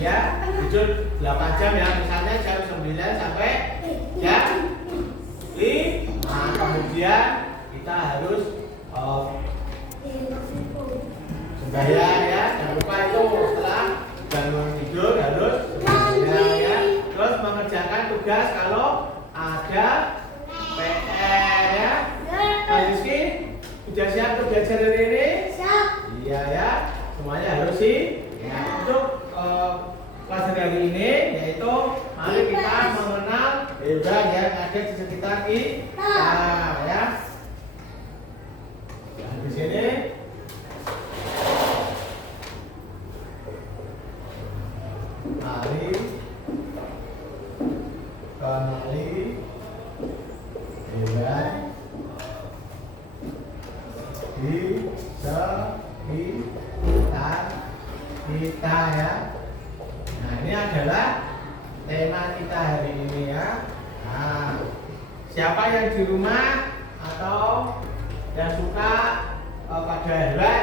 ya tidur 8 jam ya, misalnya jam 9 sampai jam 5. Kemudian kita harus sembahyang ya, jangan lupa itu setelah bangun tidur harus sembahyang ya. Terus mengerjakan tugas kalau ada PR ya. Pak Rizky sudah siap untuk belajar hari ini? Siap. Iya ya, semuanya harus sih. Ya, untuk pelajaran hari ini yaitu mari kita mengenal hewan yang ada di sekitar kita ya. Ya, di sini mari kenali hewan di sekitar kita ya. Nah, ini adalah tema kita hari ini ya. Nah, siapa yang di rumah atau yang suka pada hewan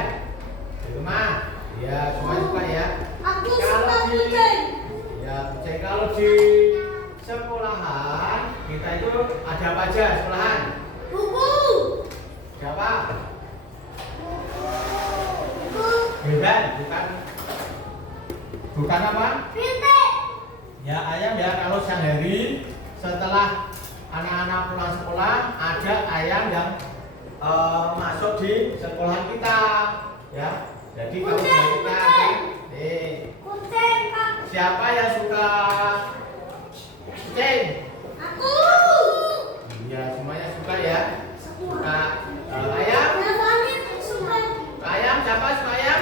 di rumah? Ya, semua suka ya. Aku suka kucing. Ya, kucing. Kalau di sekolahan kita itu ada apa aja sekolahan? Buku. Siapa? Buku. Hewan, bukan apa? Pitik. Ya, ayam ya. Kalau siang hari setelah anak-anak pulang sekolah ada ayam yang masuk di sekolahan kita ya. Jadi kalau kita Kucing, Pak. siapa yang suka kucing? Aku. Iya, semuanya suka ya. Suka ayam? Suka. Ayam siapa suka ayam?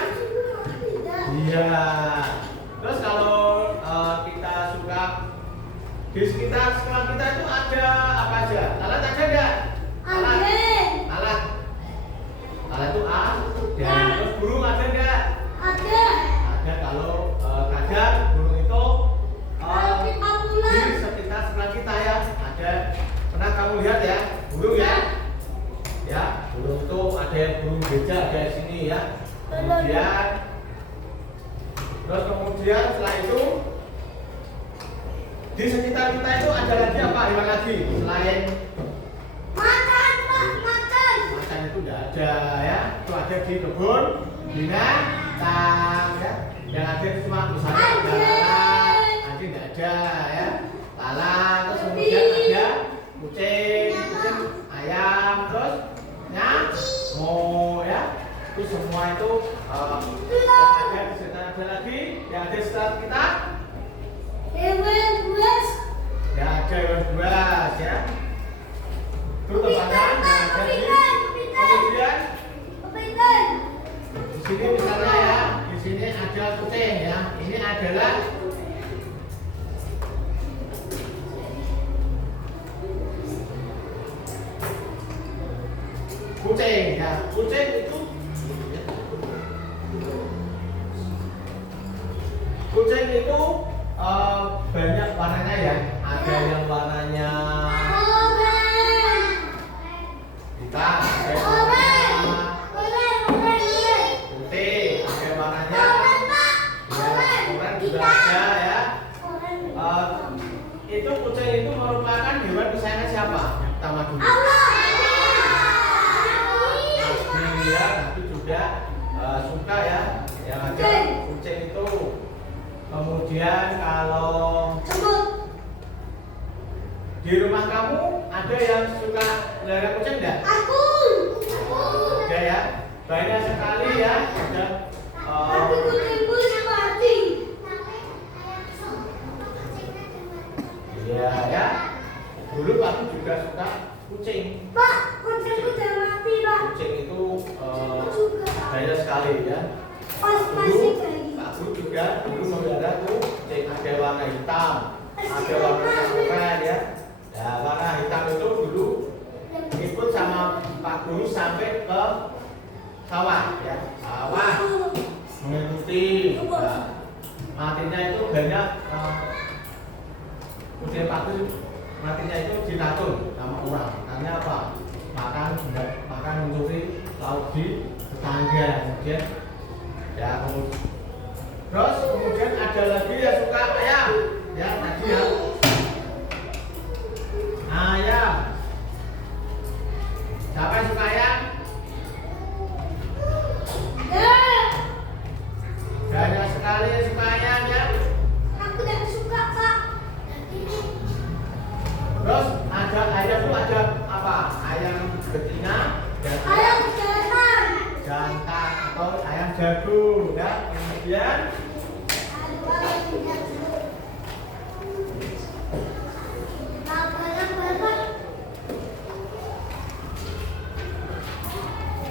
Iya. Terus kalau kita suka di sekitar sekolah kita itu ada apa aja? Alat ada nggak? Alat. Alat itu A. Dan terus burung ada nggak? Ada. Ada. Kalau kadang burung itu Kita pulang. di sekitar sekolah kita ya. Ada. Pernah kamu lihat ya burung ya? Ya, burung itu ada yang burung beja ada di sini ya. Kemudian setelah itu di sekitar kita itu ada lagi apa hewan lagi selain Makan, Pak, makan. macan itu tidak ada ya. Itu ada di kebun binatang ya. Yang ada itu cuma misalnya anjing tidak ada ya. Lalat, terus kemudian ada kucing, ayam, terus nyamuk ya. Itu semua itu yang ada di sekitar. Ada lagi yang ada di sekitar kita. Hewan buas. Ya, ada hewan buas ya. Itu tempatnya yang ada di kemudian di sini misalnya ya, di sini ada kucing ya. Ini adalah kucing ya. Kucing itu banyak warnanya ya. Ada yang warnanya hitam, ada yang warnanya putih, ada yang warnanya ya, oranye juga ada ya. Itu kucing itu merupakan hewan kesayangan siapa? Yang pertama dulu. Dia itu juga suka ya. Yang ada kucing itu. Kemudian kalau di rumah kamu ada yang suka melihara kucing enggak? Aku. Ada ya. Banyak sekali ya. Ada Tapi kucingku mati. iya ya. Dulu aku juga suka kucing. Pak, kucingku udah mati, Pak. Kucing itu banyak sekali ya. Pas Dulu masih bayi. aku juga dulu memelihara tuh kucing ada warna hitam, ada warna oranye ya. Ya, warna hitam itu dulu ikut sama Pak Guru sampai ke sawah ya. Sawah mengikuti matinya itu banyak kucing Pak Guru matinya itu ditatun sama orang. Karena apa? Makan mencuri laut di tetangga. Kemudian ya Terus kemudian ada lagi yang suka ayam. Ya, tadi ya. Ayam. Siapa yang suka ayam? Banyak sekali yang suka ayam ya. Aku tidak suka, Pak. Terus ada ayam itu ada apa? Ayam betina dan Ayam jantan. jantan atau ayam jago ya. Kemudian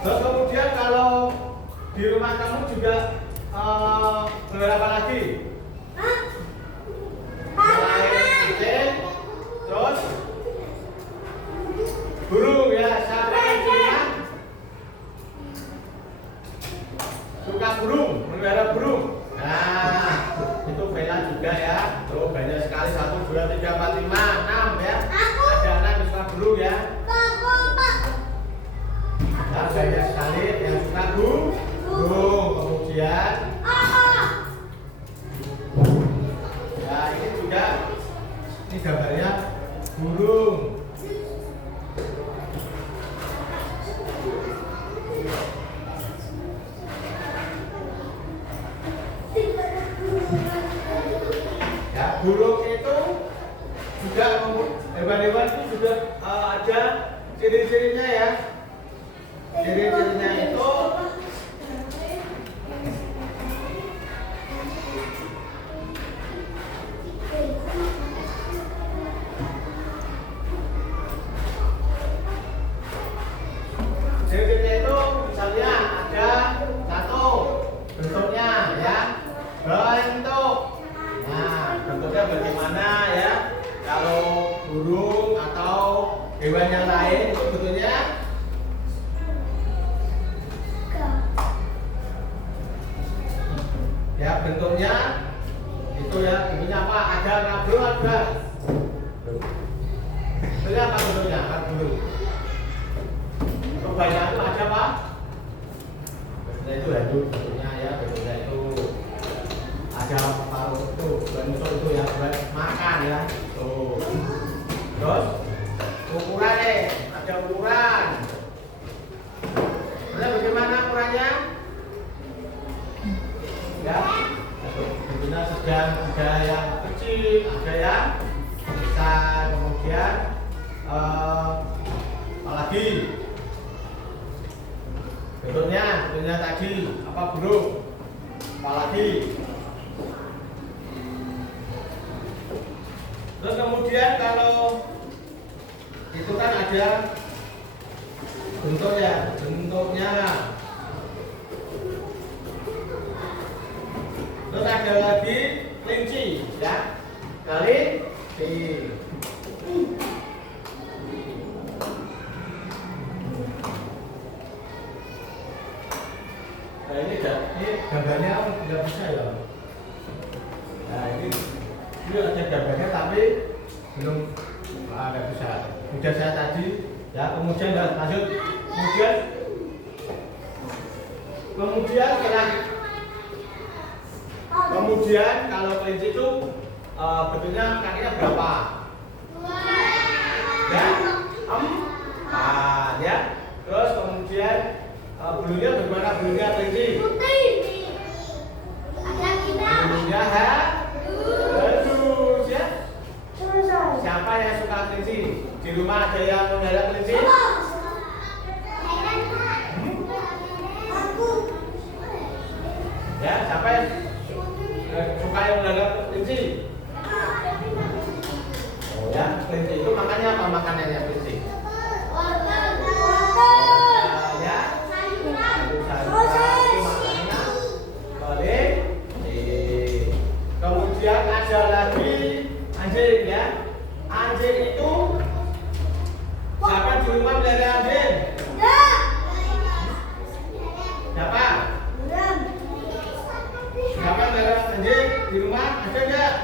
terus kemudian kalau di rumah kamu juga berapa lagi? Selain kucing, terus burung ya. Siapa yang suka burung, melihara burung? Nah, itu Bella juga ya. Tuh banyak sekali 1, 2, 3, 4, 5, 6 ya. Ada anak yang suka burung ya. Nah, banyak sekali yang suka burung. Kemudian ya ini juga, ini gambarnya burung. Ya, burung itu juga hewan-hewan itu juga ada ciri-cirinya ya. Ciri-cirinya itu misalnya ada satu bentuknya ya, bentuk. Nah, bentuknya bagaimana ya? Kalau burung atau hewan yang lain itu bentuknya ya, bentuknya itu ya, bentuknya apa? Ada ngablu ada. Bentuknya apa bentuknya? Ngablu. Kebanyakan itu ada apa? Bentuknya itu ya, itu bentuknya ya, bentuknya itu ada paruh itu, bentuk itu ya buat makan ya. Tuh. Terus ukuran ada ukuran. Nah, bagaimana ukurannya? Ya, bentuknya sedang, ada yang kecil, ada yang besar. Kemudian apalagi bentuknya tadi apa, burung? Apalagi? Terus kemudian kalau itu kan ada bentuknya. Terus ada lagi kelinci ya, kelinci. Nah ini gambarnya nggak bisa ya. Nah ini ada gambarnya tapi belum nggak bisa. Udah saya tadi ya. Kemudian lanjut. Kemudian kalau kelinci itu bentuknya kakinya berapa? Ya, 4 ya. Terus kemudian bulunya bagaimana bulunya kelinci? Bulunya halus ya. Siapa yang suka kelinci? Di rumah ada yang melihara kelinci? Ya, siapa yang suka yang melihara kelinci? Oh ya, kelinci itu makannya apa makanannya kelinci? Ya, kemudian ada lagi anjing ya. Anjing itu siapa di rumah melihara anjing? Siapa? Siapa melihara anjing di rumah? Ada enggak?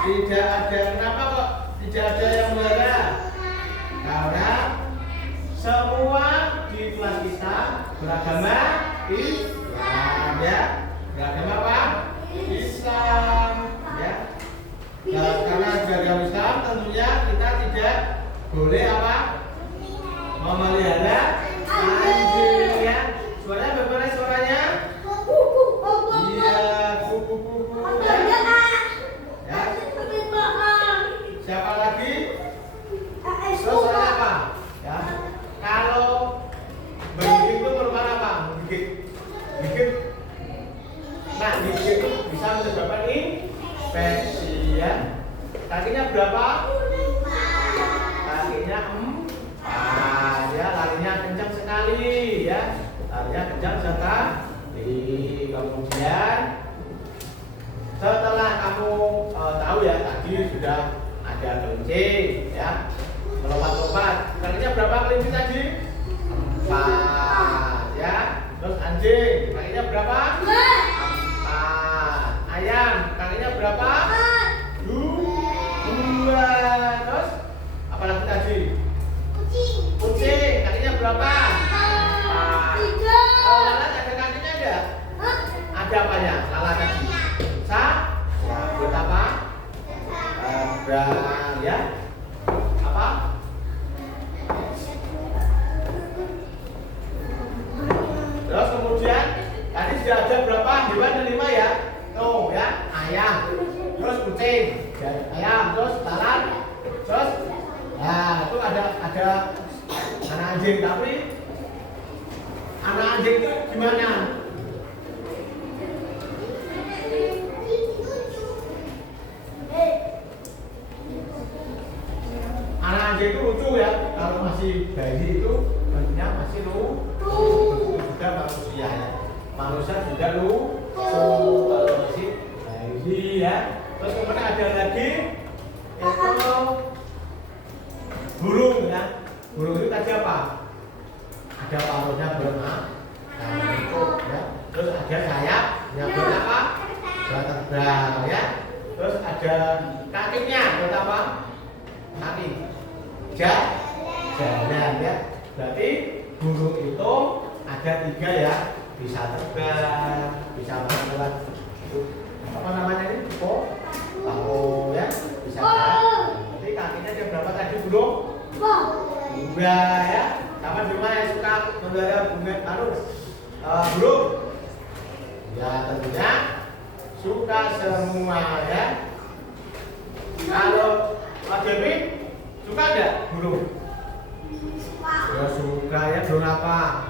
Tidak ada. Kenapa kok tidak ada yang melihara? Karena semua di kelas kita beragama Islam ya. Beragama apa? Islam. Ya. Nah, karena beragama Islam tentunya kita tidak boleh apa? Memelihara anjing ya. Suaranya bagaimana suaranya? Iya, kuku-kuku ya. Ya. Siapa lagi? Terus suara apa? Ya. Kalau menggigit itu merupakan apa? Menggigit. Nah, gigit itu bisa menyebabkan infeksi ya. Kakinya berapa? Kakinya 4 ya, larinya kencang sekali ya. Larinya kencang sekali. Kemudian setelah kamu tahu ya, tadi sudah ada kelinci ya, melompat-lompat. Kakinya berapa kelinci tadi? 4 ya. Terus anjing, kakinya berapa? 4. Ayam, kakinya berapa? 2. Terus apa lagi tadi? Kucing, kakinya berapa? 4. Kalau lalat ada kakinya enggak? Ada apanya? Lalat tadi? Ya, buat apa? Ya. Apa? Terus kemudian tadi sudah ada berapa hewan? 5 ya. Tuh ya, ayam, terus kucing, ayam, terus lalat, terus itu ada anak anjing. Tapi anak anjing itu gimana? Anak anjing itu lucu ya. Kalau masih bayi itu bentuknya masih lucu juga manusia ya. Manusia juga lucu kalau masih bayi ya. Terus kemudian ada lagi itu burung ya. Burung itu tadi apa? Ada paruhnya bermak, itu ya. Terus ada sayapnya buat apa? Buat terbang ya. Terus ada kakinya buat apa? Kaki jalan ya. Berarti burung itu ada 3 ya. Bisa terbang, bisa lewat apa namanya ini? Paruh ya. Bisa jalan. Jadi kakinya ada berapa tadi burung? 2 ya. Sama di rumah yang suka melihara burung? Ya tentunya suka semua ya. Kalau Dewi suka enggak burung? Ya suka ya. Burung apa?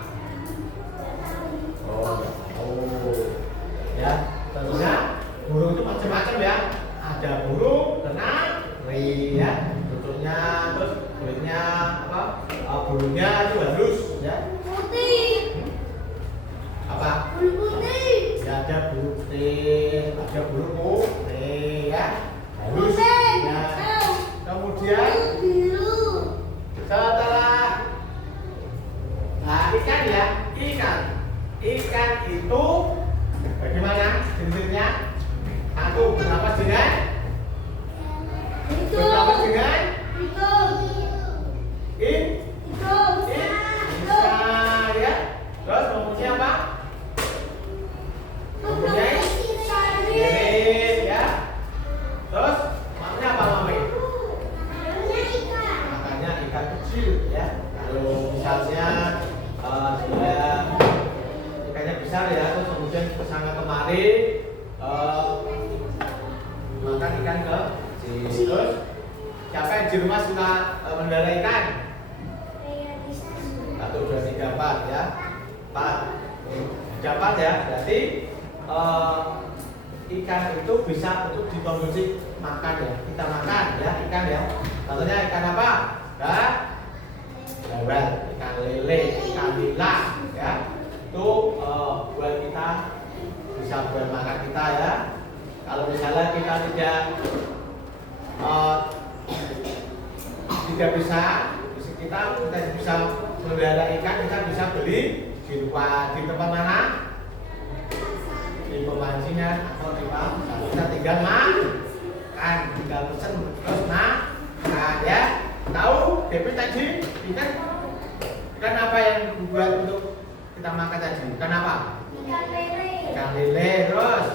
Ya tentunya burung itu macam-macam ya. Ada burung kenari ya, bentuknya, terus kulitnya apa? Burungnya itu halus ya. Putih. Apa? Burung putih. Ya ada burung putih, ada burung putih ya. Halus ya. Kemudian setelah ikan ya, ikan itu bagaimana jenisnya? Satu bernapas dengan bisa ya. Terus mempunyai apa? Mempunyai irit ya. Terus makanya apa mami? Makanya ikan kecil ya. Kalau misalnya dia ikannya besar ya, terus kemudian kesana kemari makan ikan kecil. Terus siapa yang di rumah suka melihara ikan? 1, 2, 3, 4 ya. 4 ya. Berarti ikan itu bisa untuk dikonsumsi makan ya. Kita makan ya ikan ya. Contohnya ikan apa? Bawal, ikan lele, ikan nila ya. Itu buat kita, bisa buat makan kita ya. Kalau misalnya kita tidak bisa kita bisa melihara ikan, kita bisa beli di tempat mana? Di pemancingnya atau di mana? Kita tinggal makan, tinggal pesen terus makan ya. Tahu Devi tadi ikan apa yang dibuat untuk kita makan tadi? Ikan apa? Ikan lele. ikan lele terus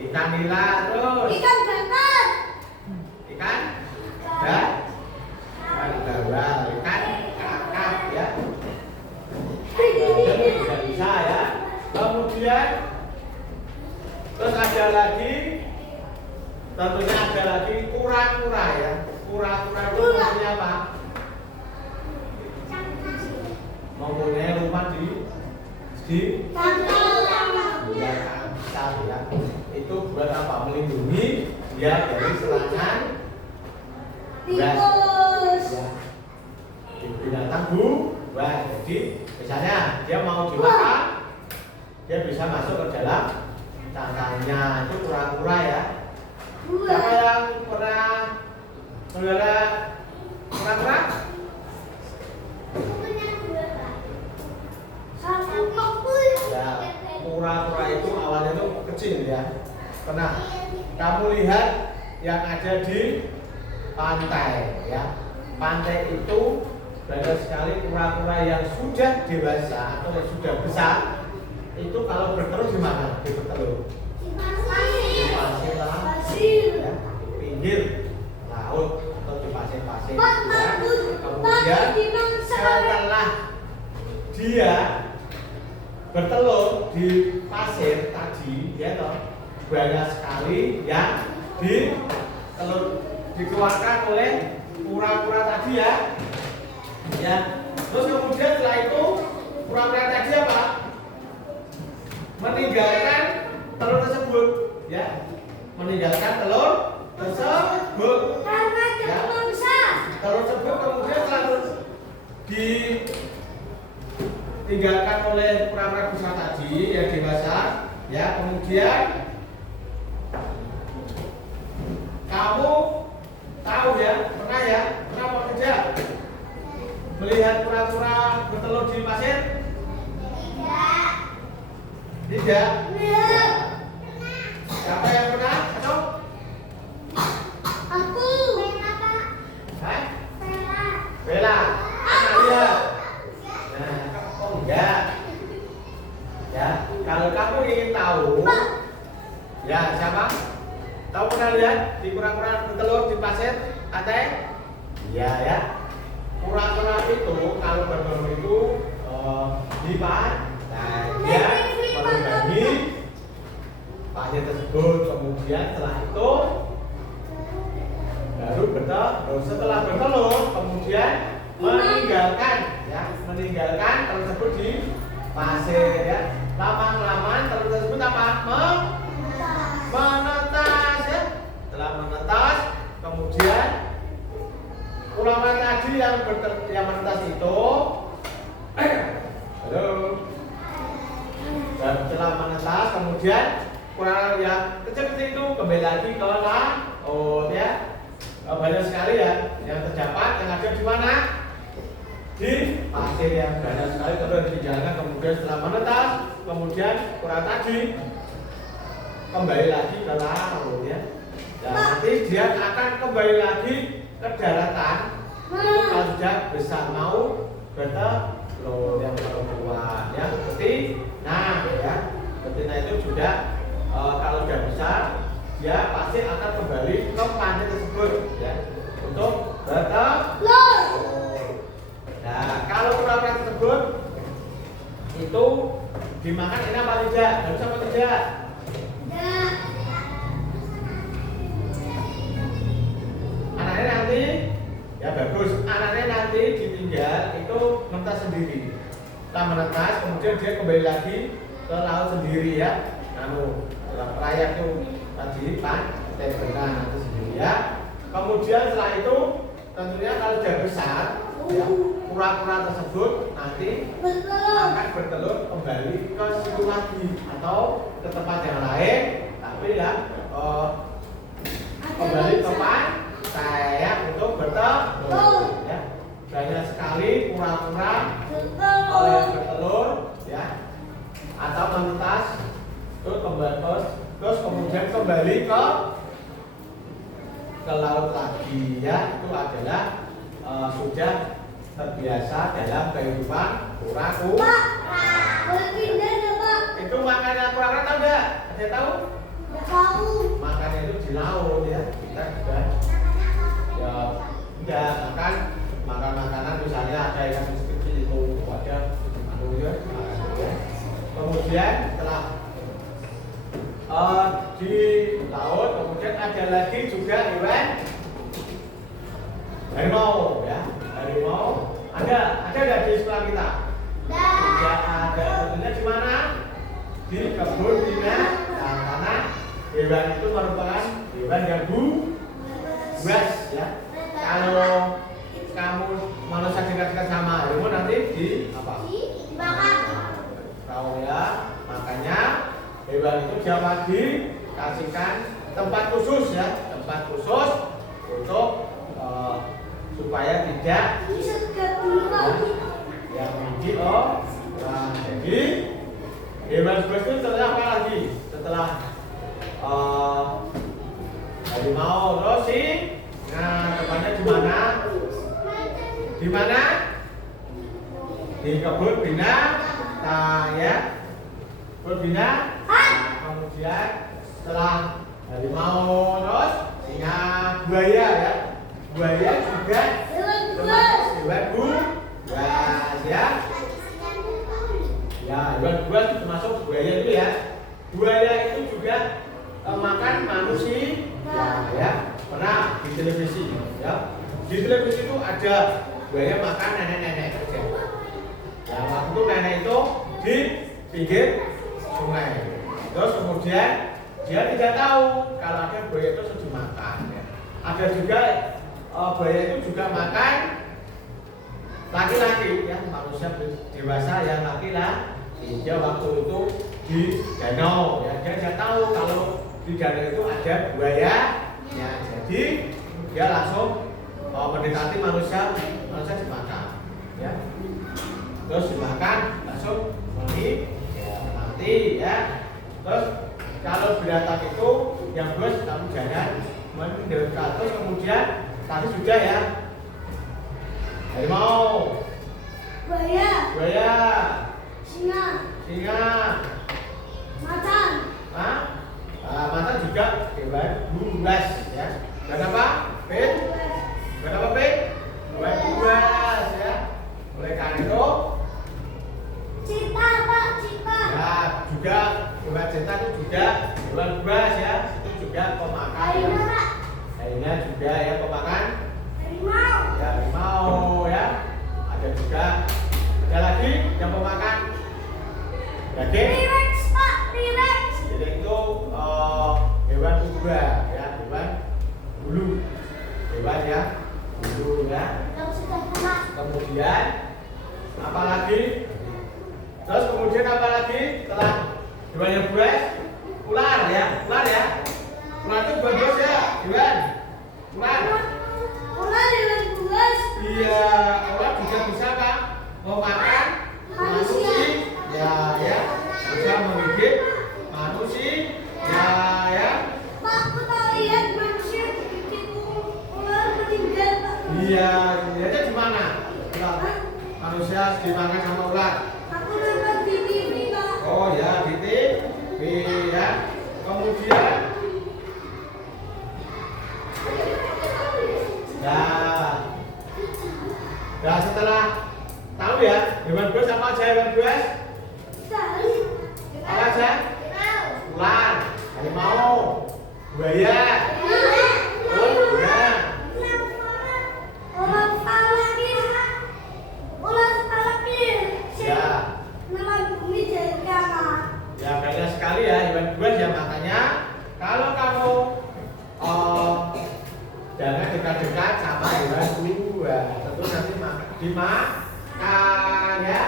ikan nila terus Ikan bakar. ikan bawal ikan kakap ya. Tidak bisa ya. Kemudian terus ada lagi, tentunya ada lagi kura-kura ya. Kura-kura itu maksudnya apa? Mempunyai rumah di Bakar. ya. Itu buat apa? Melindungi dia dari serangan Tikus. ya. Binatang buas. Jadi misalnya dia mau dimakan, dia bisa masuk ke dalam cangkangnya. Itu kura-kura ya. Siapa yang pernah melihara kura-kura? Ya, kura-kura itu awalnya itu kecil ya. Pernah kamu lihat yang ada di pantai ya. Pantai itu banyak sekali kura-kura yang sudah dewasa atau yang sudah besar. Itu kalau bertelur di mana? Di bertelur di pasir lah, ya, di pinggir laut atau di pasir-pasir. Ya. Kemudian setelah dia bertelur di pasir tadi, ya toh, banyak sekali yang dikeluarkan oleh kura-kura tadi ya. Ya. Terus kemudian setelah itu kura-kura tadi apa? Meninggalkan telur tersebut, ya. Meninggalkan telur tersebut. Ya. Telur tersebut kemudian setelah ditinggalkan oleh kura-kura besar tadi yang dewasa, ya. Kemudian kamu tahu ya, pernah apa tidak melihat kura-kura bertelur di pasir? Tidak. Siapa yang pernah? Atau? Aku. Hah? Bella. Pernah lihat? Nah, kok enggak? Ya, kalau kamu ingin tahu, ya siapa? Tahu pernah lihat di kura-kura bertelur di pasir pantai? Iya ya. Kura-kura itu kalau bertelur itu di pantai, dia menunggangi pasir tersebut. Kemudian setelah itu baru bertelur. Setelah bertelur kemudian meninggalkan telur tersebut di pasir ya. Lama-lama telur tersebut apa? Menetas ya. Setelah menetas kemudian kura-kura tadi yang menetas itu halo. Dan setelah menetas kemudian kura-kura yang kecil-kecil itu kembali lagi ke laut ya. Banyak sekali ya yang terdapat yang ada di mana? Di pasir yang banyak sekali terus dijalankan. Kemudian setelah menetas kemudian kura tadi kembali lagi ke laut ya. Dan nanti dia akan kembali lagi ke daratan kalau sudah besar mau bertelur yang perempuan ya. Betina ya. Betina itu juga kalau sudah besar dia pasti akan kembali ke pantai tersebut ya untuk bertelur. Nah, kalau kura-kura tersebut itu dimakan enak apa tidak? Harus apa tidak? Anaknya nanti ya bagus. Anaknya nanti ditinggal itu menetas sendiri. Setelah menetas kemudian dia kembali lagi ke laut sendiri ya. Rayap itu tadi pantai berenang nanti sendiri ya. Kemudian setelah itu tentunya kalau sudah besar ya, kura-kura tersebut nanti akan bertelur kembali ke situ lagi atau ke tempat yang lain, tapi ya kembali ke pantai ya untuk bertelur ya. Banyak sekali kura-kura yang bertelur ya atau menetas terus kemudian kembali ke laut lagi ya. Itu adalah sudah terbiasa dalam kehidupan kura-kura. Pak, boleh pindah ya Pak? Itu makannya kura-kura tahu nggak? Ada yang tahu? Nggak tahu. Makannya itu di laut ya. Kita juga ya enggak makan makanan misalnya ada ikan kecil itu ada ya. Kemudian setelah di laut kemudian ada lagi juga hewan harimau ya. Harimau ada nggak di sekolah kita? Tidak ada. Tentunya di mana? Di kebun binatang. Nah, karena hewan itu merupakan hewan yang buas ya. Kalau kamu manusia dekat-dekat sama harimau nanti di apa? Dimakan. Tahu ya. Makanya hewan itu dapat dikasihkan tempat khusus ya, tempat khusus untuk supaya tidak yang tinggi nah, jadi hewan buas itu setelah apa lagi? Setelah harimau terus sih. Nah, tempatnya di mana? Di mana? Di kebun binatang ya. Kebun binatang. Kemudian setelah harimau terus singa, buaya ya. Buaya juga hewan buas ya. Ya, hewan buas itu termasuk buaya itu ya. Buaya itu juga makan manusia ya. Pernah di televisi ya. Di televisi itu ada buaya makan nenek-nenek kerja. Nah, waktu itu nenek itu di pinggir sungai. Terus kemudian dia tidak tahu kalau ada buaya itu sudah dimakan ya. Ada juga buaya itu juga makan laki-laki ya, manusia dewasa yang laki-laki. Dia waktu itu di danau ya, dia tidak tahu kalau di danau itu ada buaya ya, jadi dia langsung mendekati manusia dimakan ya. Terus dimakan langsung mati ya. Terus kalau binatang itu yang buas kamu jangan mendekat. Terus kemudian tadi sudah ya harimau, buaya, singa, macan. Macan juga hewan buas ya. Dan apa? Hewan apa? Hewan buas ya. Oleh karena itu Cita, Pak, cita. ya juga hewan cita itu juga hewan buas ya. Itu juga pemakan ya. Harimau juga ya pemakan. Harimau. Ya harimau ya. Ada juga ada lagi yang pemakan daging. T-Rex, Pak, T-Rex. Jadi itu hewan purba ya, hewan bulu, hewan ya bulu ya. Yang sudah pernah. Kemudian apa lagi? Terus kemudian apa lagi? Setelah hewan yang buas, ular ya, ular ya. Ular itu bukan buas ya, hewan. Ular. Ular hewan buas. Iya, ular juga bisa Pak memakan manusia. Ya, bisa menggigit manusia. Ya. Pak, aku tahu lihat manusia digigit ular meninggal, Pak. Iya, lihatnya di mana? Manusia dimakan sama ular. Aku nonton di TV, Pak. Oh ya, di TV ya. Kemudian nah setelah tahu ya hewan buas apa aja hewan buas? Apa aja? Ular, harimau, buaya, ya. Ya banyak sekali ya hewan buas ya, makanya kalau kamu jangan dekat-dekat sama hewan buas, tentu nanti dimakan ya,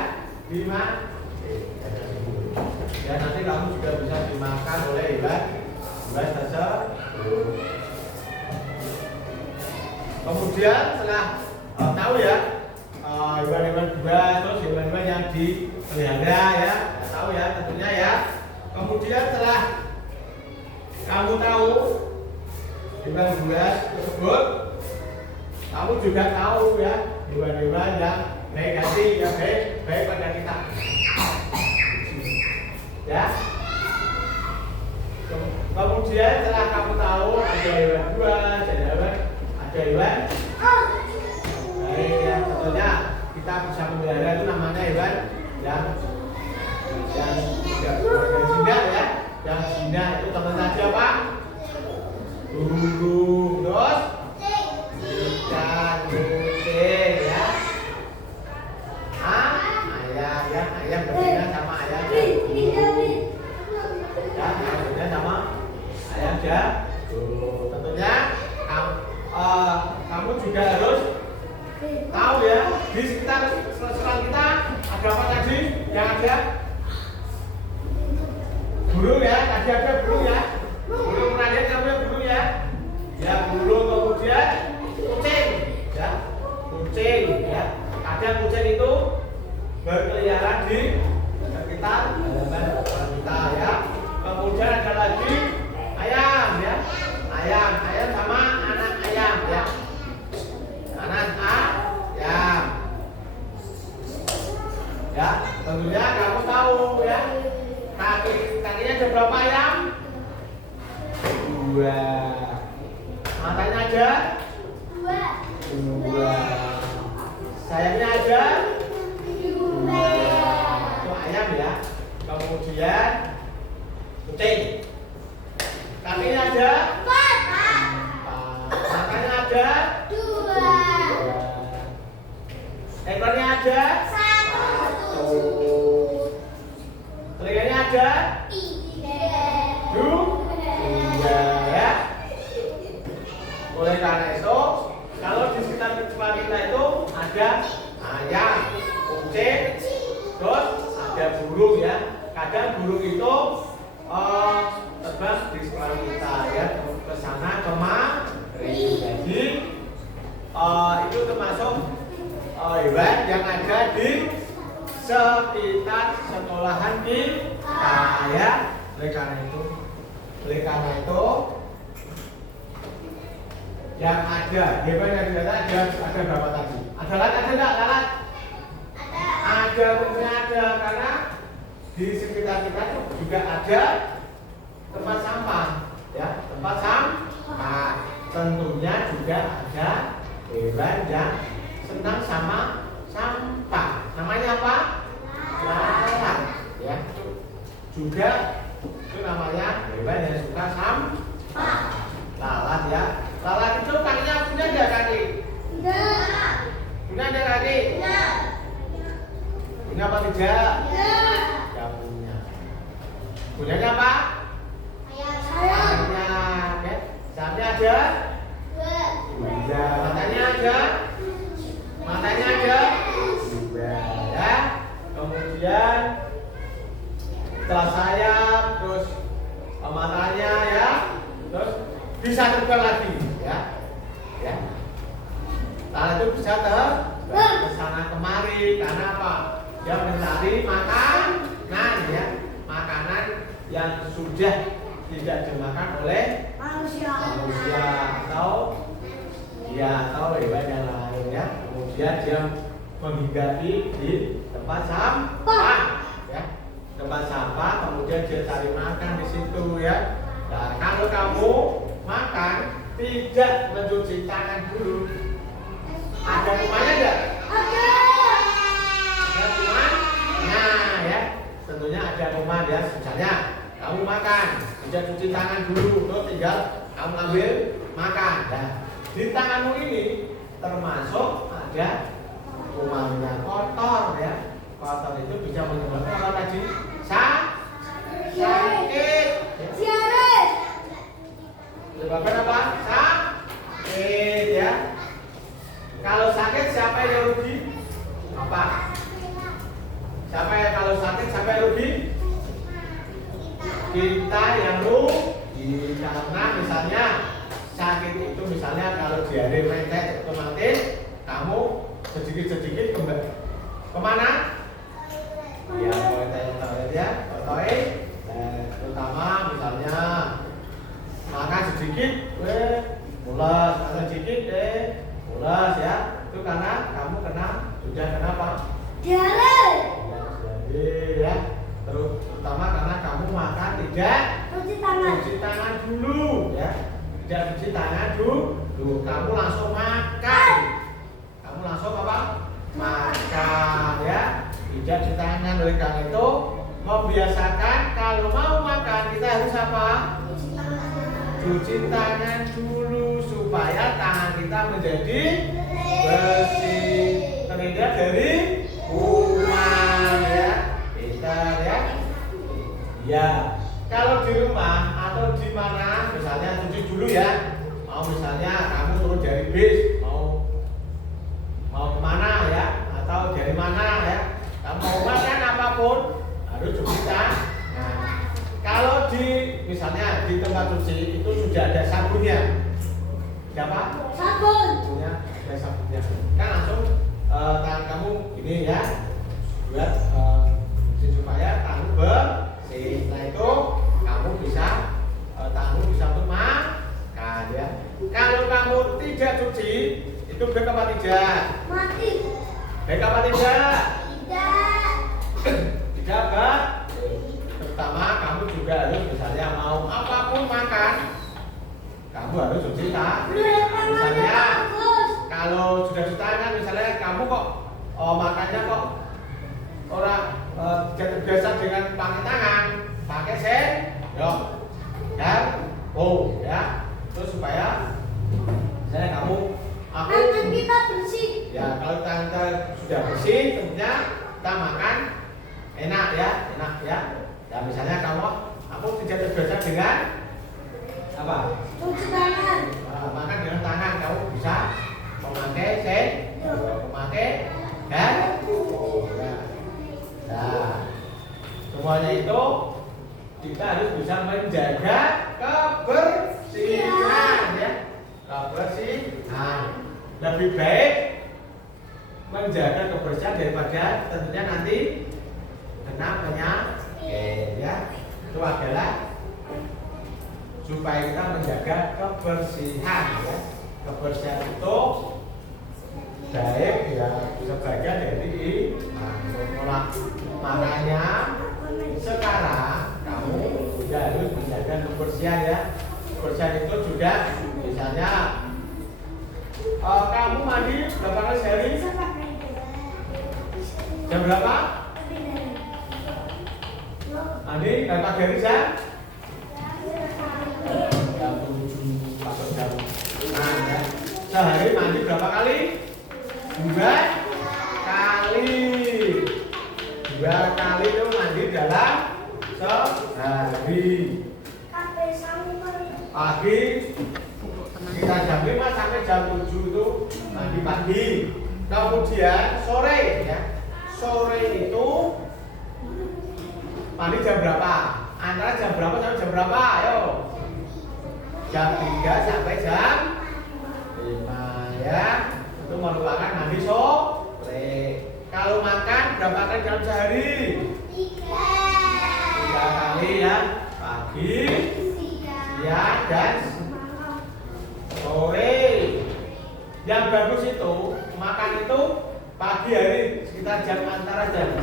ya nanti kamu juga bisa dimakan oleh hewan buas tersebut. Kemudian setelah tahu ya hewan-hewan buas, terus hewan-hewan yang dipelihara ya, tahu ya tentunya ya. Kemudian setelah kamu tahu hewan buas tersebut, kamu juga tahu ya hewan-hewan yang negatif yang baik pada kita. ya. Kemudian setelah kamu tahu ada hewan buas, ada hewan baik ya, tentunya kita bisa memelihara itu namanya hewan yang jinak ya. Yang jinak itu teman tadi apa? Burung, terus ikan, kucing ya. Ayam ya, ayam berbeda sama ayam jago. Ya, berbeda sama ayam jago. Tentunya kamu juga harus tahu ya, di sekitar sekolah kita ada apa tadi? Yang ada burung ya, tadi ada burung ya. Burung pernah lihat kamu ya burung ya? Ya burung, kemudian kucing ya, kucing ya. Kadang kucing itu berkeliaran di sekitar halaman kita ya. Kemudian ada lagi ayam ya, ayam sama anak ayam ya, anak ayam ya. Tentunya kamu tahu ya, kakinya ada berapa ayam? 2. Matanya ada 2. Sayapnya ada 2. Itu ayam ya. Kemudian kucing, kakinya ada 4. Matanya ada 2. Ekornya ada 1. Telinganya ada 2 ya. Oleh karena itu, kalau di sekitar sekolah kita itu ada ayam, kucing, terus ada burung ya. Kadang burung itu terbang di sekolah kita ya, ke sana kemari. Jadi itu termasuk hewan yang ada di sekitar sekolahan kita ya. Oleh karena itu yang ada hewan yang ada berapa tadi? Ada lalat, ada enggak lalat? Ada, tentunya ada, karena di sekitar kita juga ada tempat sampah ya, tempat sampah. Tentunya juga ada hewan yang senang sama sampah. Namanya apa? Lalat ya. Juga itu namanya hewan yang suka sampah. Lalat ya. Lalat itu kakinya punya enggak kaki? Enggak. Punya enggak kaki? Enggak. Punya apa tidak? Enggak punya. Punyanya apa? Sayapnya. Ya. Sayapnya ada? Enggak. Matanya ada? Matanya ada? Enggak. Ya. Kemudian setelah sayap, terus matanya ya, terus bisa terbang lagi ya. Ya. Lalat itu bisa terbang ke sana kemari karena apa? Dia mencari makanan ya, makanan yang sudah tidak dimakan oleh manusia atau hewan yang lain ya. Kemudian dia menghinggapi di tempat sampah ya, tempat sampah, kemudian dia cari makan di situ ya. Nah, kalau kamu makan tidak mencuci tangan dulu, ada rumahnya enggak? Ada rumahnya ya. Tentunya ada rumah ya. Misalnya kamu makan, tidak cuci tangan dulu, terus tinggal kamu ambil makan. Nah, di tanganmu ini termasuk ada rumahnya kotor ya. Kotor itu bisa menyebabkan apa tadi? Sakit. Menyebabkan apa? Sakit ya. Kalau sakit siapa yang rugi? Apa? Kalau sakit siapa yang rugi? Kita yang rugi. Karena misalnya sakit itu misalnya kalau diare mencet otomatis kamu sedikit-sedikit kemana? Ya, toilet ya, toilet. Terutama misalnya makan sedikit, mules, makan sedikit, mules ya. Itu karena kamu sudah kenapa? Diare. Ya, terutama karena makan tidak Cuci tangan. cuci tangan dulu ya. Tidak cuci tangan dulu. Kamu langsung makan. Kamu langsung apa? Makan ya. Tidak cuci tangan. Oleh karena itu membiasakan kalau mau makan kita harus apa? Cuci tangan. Cuci tangan dulu supaya tangan kita menjadi bersih, terhindar dari kuman ya. Pintar ya. Ya, kalau di rumah atau di mana misalnya cuci dulu ya. Mau misalnya kamu turun dari bis, mau kemana ya, atau dari mana ya. Kamu mau makan apapun harus cuci tangan. Nah, kalau di misalnya di tempat cuci itu sudah ada sabunnya. Siapa? Sabun. Punya ada sabunnya. Kan langsung tangan kamu ini ya. Buat supaya tangan bersih. Nah itu kamu bisa tanganmu bisa untuk makan ya. Kalau kamu tidak cuci itu baik apa tidak? Mati. Baik apa tidak? Tidak. Tidak Pak. Terutama kamu juga harus misalnya mau apapun makan, kamu harus cuci tangan. Misalnya kalau sudah cuci tangan, misalnya kamu kok makannya kok orang biasa dengan pakai tangan, pakai sendok dan ya, terus supaya misalnya kamu Tangan kita bersih. ya kalau tangan kita sudah bersih, tentunya kita makan enak ya. Dan misalnya aku tidak terbiasa dengan apa? Cuci tangan. Makan dengan tangan, kamu bisa memakai sendok, memakai dan nah, semuanya itu kita harus bisa menjaga kebersihan ya. Kebersihan lebih baik menjaga kebersihan daripada tentunya nanti kena penyakit ya. Itu adalah supaya kita menjaga kebersihan ya. Kebersihan itu baik ya, sebagian dari makanya sekarang kamu sudah harus menjaga kebersihan ya. Kebersihan itu juga misalnya kamu mandi berapa kali sehari? Jam berapa? Mandi dari pagi hari jam 7 atau jam 6 ya. Sehari mandi berapa kali? 2 kali. 2 kali itu mandi dalam sehari. Pagi kita jam 5 sampai jam 7 itu mandi pagi. Kemudian sore ya. Sore itu mandi jam berapa? Antara jam berapa sampai jam berapa? Ayo. Jam 3 sampai jam 5 ya. Itu merupakan mandi sore. Kalau makan berapa kali dalam sehari? 3 kali ya. Pagi, siang dan sore. Yang bagus itu makan itu pagi hari sekitar antara jam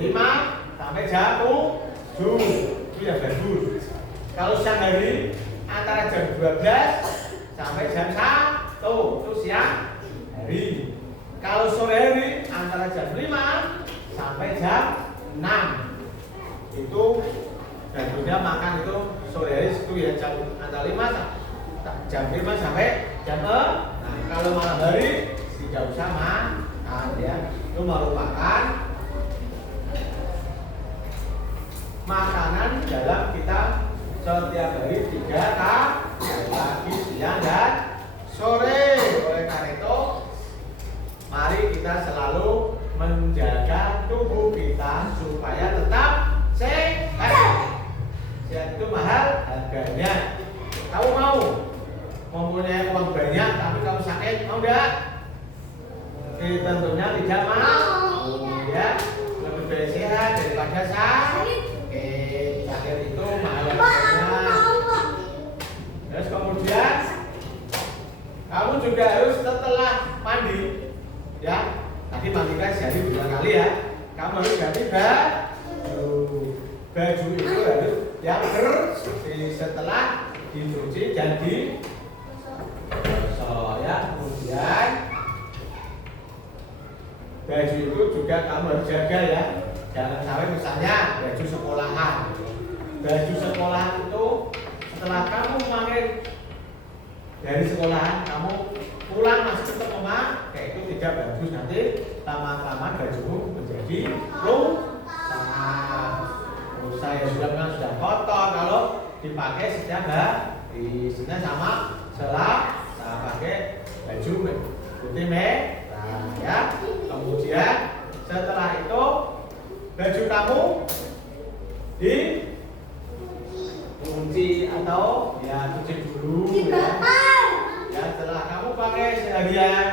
5 sampai jam 7. Itu ya bagus. Kalau siang hari antara jam 12 sampai jam 1 itu siang hari. Kalau sore hari antara jam 5 sampai jam 6 itu dan juga makan itu sore hari itu ya antara jam 5 sampai jam 6. Nah, kalau malam hari tidak usah makan ya. Itu merupakan makanan dalam kita setiap hari 3 kali, pagi, siang dan sore. Oleh karena itu mari kita selalu menjaga tubuh kita supaya tetap sehat. Sehat itu mahal harganya. Kamu mau mempunyai uang banyak tapi kamu sakit, mau enggak? Tentunya tidak mau. Ya, lebih baik sehat daripada sakit. Sakit itu mahal harganya. Terus kemudian kamu juga harus setelah mandi, ya. Tadi mandi kan sehari 2 kali ya. Kamu harus ganti baju. Baju itu harus yang setelah dicuci dan digosok ya. Kemudian baju itu juga kamu harus jaga ya, jangan sampai misalnya baju sekolahan. Baju sekolahan itu setelah kamu pakai dari sekolahan, kamu pulang masih tetap memakai, itu tidak bagus. Nanti lama-lama bajumu menjadi rusak. Saya sudah kotor kalau dipakai setiap hari. Sama setelah saya pakai baju putih merah ya. Kemudian setelah itu baju kamu dicuci atau ya cuci dulu ya. Ya setelah kamu pakai seharian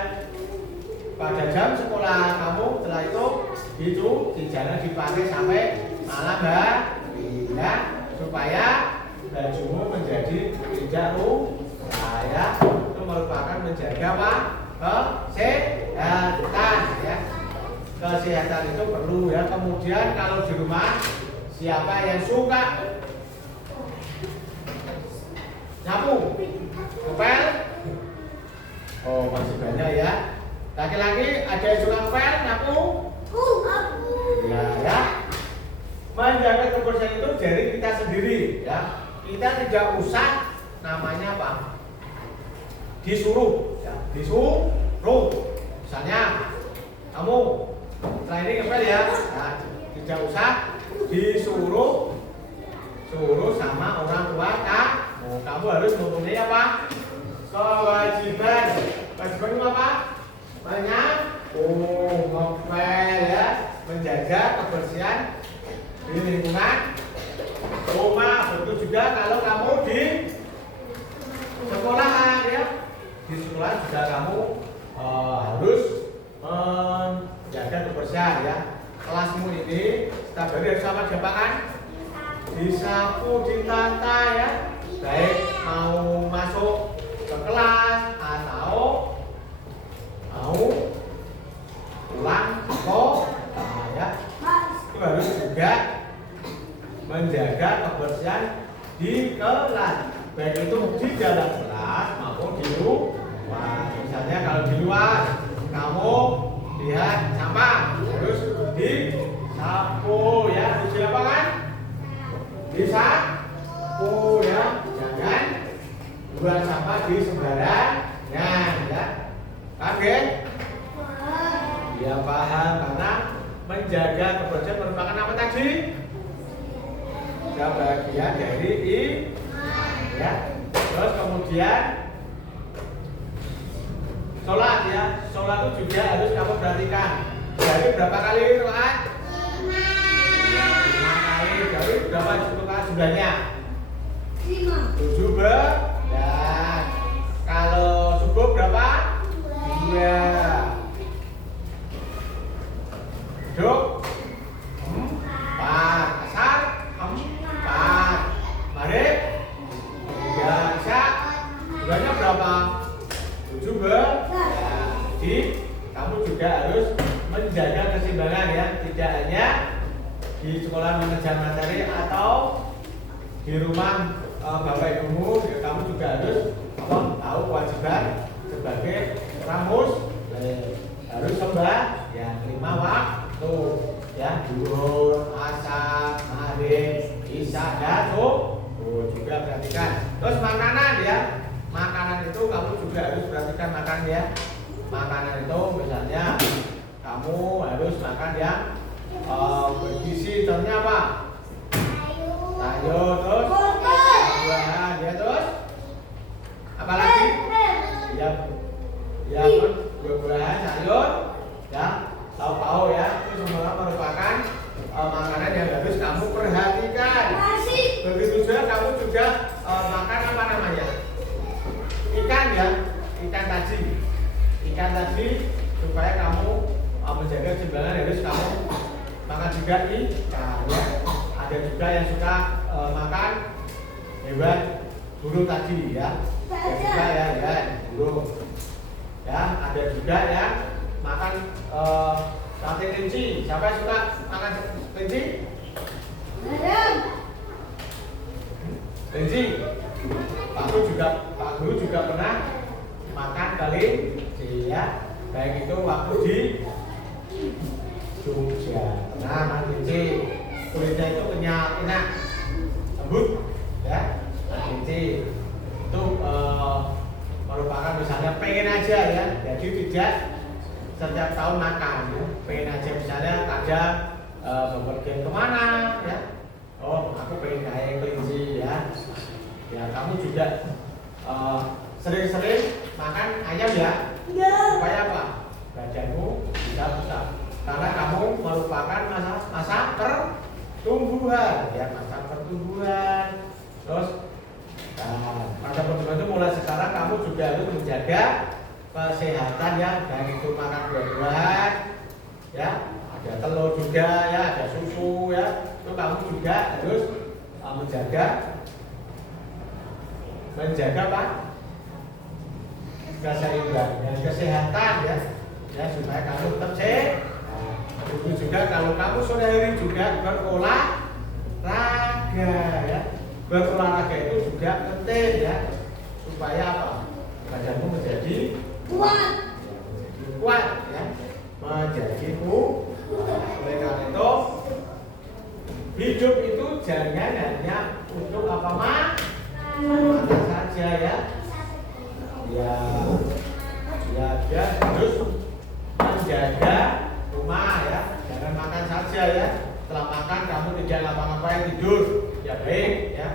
pada jam sekolah kamu, setelah itu jangan dipakai sampai malam ya, supaya bajumu menjadi tidak rusak ya. Itu merupakan menjaga apa? Kesehatan ya. Kesehatan itu perlu ya. Kemudian kalau di rumah siapa yang suka nyapu, ngepel? Oh masih banyak ya. Laki-laki ada yang suka ngepel, nyapu? Ya. Menjaga kebersihan itu dari kita sendiri ya. Kita tidak usah namanya apa? Disuruh ya. Disuruh. Misalnya kamu setelah ini ngepel ya. Nah, tidak usah disuruh sama orang tua kamu harus mempunyai apa? Kewajiban. Kewajiban itu apa? Ngepel ya, menjaga kebersihan di lingkungan rumah. Betul juga kalau kamu di sekolahan ya. Di sekolah juga kamu harus menjaga kebersihan ya. Kelasmu ini setiap hari harus apa diapakan? Disapu, ditata ya. Baik mau masuk ke kelas atau mau pulang sekolah ya. Itu harus juga menjaga kebersihan di kelas, baik itu di dalam kelas maupun di luar. Misalnya kalau di luar kamu lihat sampah harus disapu ya, harus diapakan? Disapu ya, jangan buang sampah di sembarangan ya. Kaget? Ya paham, karena menjaga kebersihan merupakan apa tadi? Bagian dari ya. Terus kemudian sholat ya. Sholat itu juga harus kamu perhatikan. Dari berapa kali sholat? 5 kali. Dari berapa jumlahnya? 7 dan kalau subuh berapa? 2. Duduk 4. Asar 4. Maghrib 3. Isya jumlahnya berapa? 7 Jadi kamu juga harus menjaga keseimbangan ya. Tidak hanya di sekolah mengejar materi atau di rumah bapak ibumu, kamu juga harus tahu kewajiban sebagai orang muslim. Harus yang 5 waktu ya, zuhur, asar, maghrib, isya dan subuh juga perhatikan. Terus makanan ya, makanan itu kamu juga harus perhatikan makan ya. Makanan itu misalnya kamu harus makan yang bergizi. Contohnya apa? Sayur, terus buah-buahan ya, terus apalagi ya buah-buahan, sayur ya, tahu ya. Itu semua merupakan makanan yang harus kamu perhatikan. Begitu juga kamu juga makan apa namanya, ikan ya, ikan tadi supaya kamu menjaga keseimbangan harus kamu makan juga ikan ya. Ada juga yang suka makan hewan burung tadi ya. Ada juga ya burung ya. Ada juga yang makan sate kelinci. Siapa yang suka makan kelinci? kelinci. Pak Guru juga pernah makan kelinci ya, baik itu waktu di Jogja. Nah, makan kelinci, kulitnya itu kenyal, enak, lembut, ya. Kelinci itu merupakan misalnya pengen aja ya, jadi tidak setiap tahun makan ya. Pengen aja misalnya kadang bepergian kemana ya, oh aku pengen kayak kelinci ya. Ya kamu juga sering-sering makan ayam ya, supaya apa? Badanmu bisa besar. Karena kamu merupakan masa pertumbuhan ya, masa pertumbuhan. Terus masa pertumbuhan itu mulai sekarang kamu juga harus menjaga kesehatan ya, baik itu makan buah-buahan ya, ada telur juga ya, ada susu ya, itu kamu juga harus menjaga apa? Keseimbangan dan kesehatan ya, supaya kamu tetap sehat. Itu juga kalau kamu sore hari juga berolahraga ya, berolahraga itu juga penting ya, supaya apa? Badanmu menjadi kuat ya, menjadi kuat. Oleh karena itu hidup itu jangan hanya untuk apa makan saja ya. Ya harus menjaga rumah ya, jangan makan saja ya. Setelah makan kamu tidak ngapa-ngapain tidur, ya baik ya.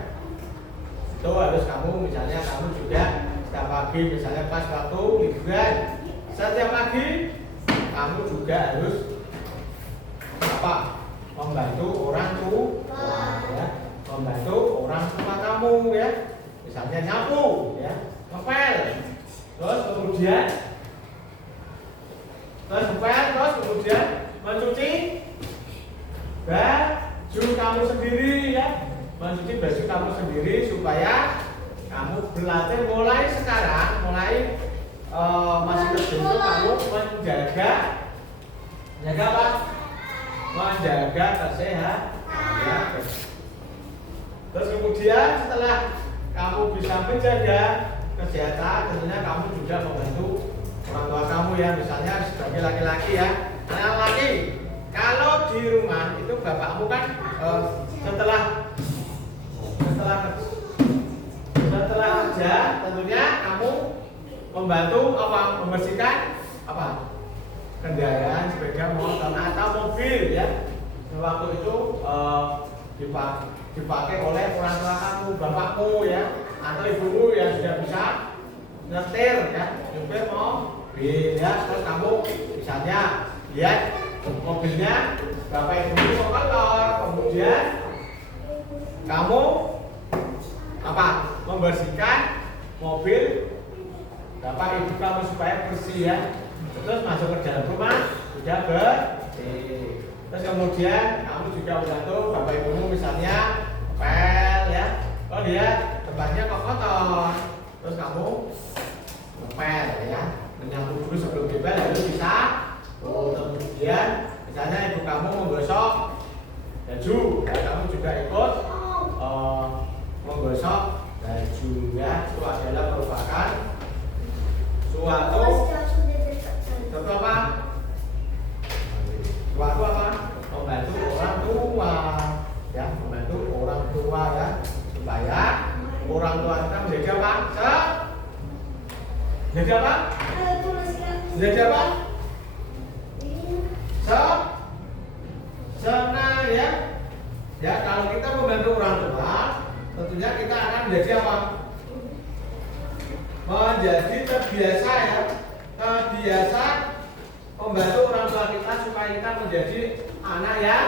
Itu harus kamu misalnya kamu juga setiap pagi misalnya pas waktu liburan, setiap pagi kamu juga harus apa? Membantu orang tua ya, membantu orang tua kamu ya. Misalnya nyapu ya, ngepel, terus kemudian mencuci baju kamu sendiri ya, mencuci baju kamu sendiri supaya kamu berlatih mulai sekarang, masih kecil itu kamu menjaga apa? Menjaga kesehatan ya. Terus kemudian setelah kamu bisa menjaga kesehatan, tentunya kamu juga membantu orang tua kamu ya, misalnya sebagai laki-laki ya, anak laki. Kalau di rumah itu bapakmu kan setelah kerja, tentunya kamu membantu apa? Membersihkan apa? Kendaraan sepeda motor atau mobil ya. Waktu itu dipakai oleh orang tua kamu, bapakmu ya, atau ibumu yang sudah bisa nyetir ya, nyetir mobil ya. Terus kamu misalnya lihat mobilnya bapak ibumu kotor, kemudian kamu apa? Membersihkan mobil bapak ibu kamu supaya bersih ya. Terus masuk ke dalam rumah sudah bersih. Terus kemudian kamu juga membantu bapak ibumu misalnya ngepel ya. Oh dia tempatnya kok kotor. Terus kamu ngepel ya, menyapu dulu sebelum dipel lalu bisa. Kemudian misalnya ibu kamu menggosok baju, ya kamu juga ikut menggosok baju ya. Itu adalah merupakan suatu apa? Membantu orang tua ya, membantu orang tua ya, supaya orang tua kita menjadi apa? Menjadi apa? Menjadi apa? Senang ya. Ya kalau kita membantu orang tua, tentunya kita akan menjadi apa? Menjadi terbiasa ya, terbiasa membantu orang tua kita supaya kita menjadi anak yang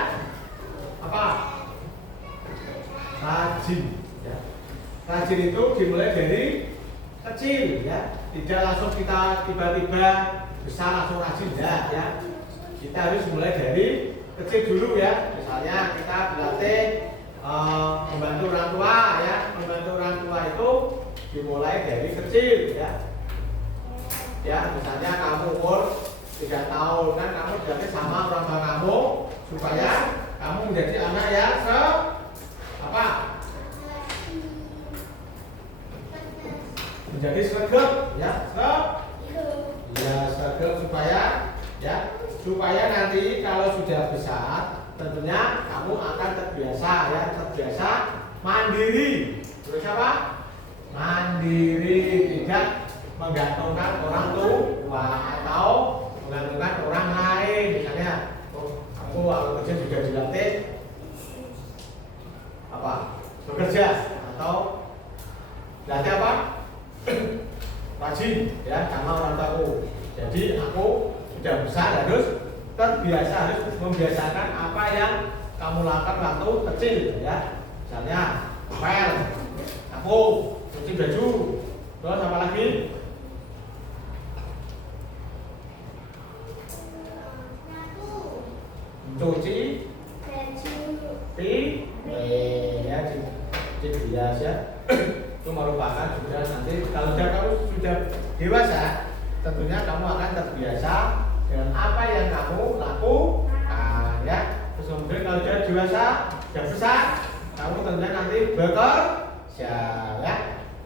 apa? Rajin ya. Rajin itu dimulai dari kecil ya, tidak langsung kita tiba-tiba besar langsung rajin ya. Kita harus mulai dari kecil dulu ya. Misalnya kita berlatih membantu orang tua ya. Membantu orang tua itu dimulai dari kecil ya. Ya, misalnya kamu umur 3 tahun kan kamu berlatih sama orang tua kamu supaya kamu menjadi anak yang apa? menjadi sregep ya, sregep supaya nanti kalau sudah besar tentunya kamu akan terbiasa mandiri. Terus apa? Mandiri, tidak menggantungkan orang tua atau menggantungkan orang lain. Misalnya, aku kalau kerja juga dilatih bekerja atau dilatih rajin ya sama orang tuaku. Jadi aku sudah besar harus membiasakan apa yang kamu lakukan waktu kecil ya. Misalnya pel, aku cuci baju, terus apa lagi? Cuci ya, cuci bias ya. Itu merupakan sudah nanti kalau kamu sudah dewasa, tentunya kamu akan terbiasa dengan apa yang kamu lakukan ya. Terus kemudian kalau sudah dewasa, sudah besar, kamu tentunya nanti bekerja ya.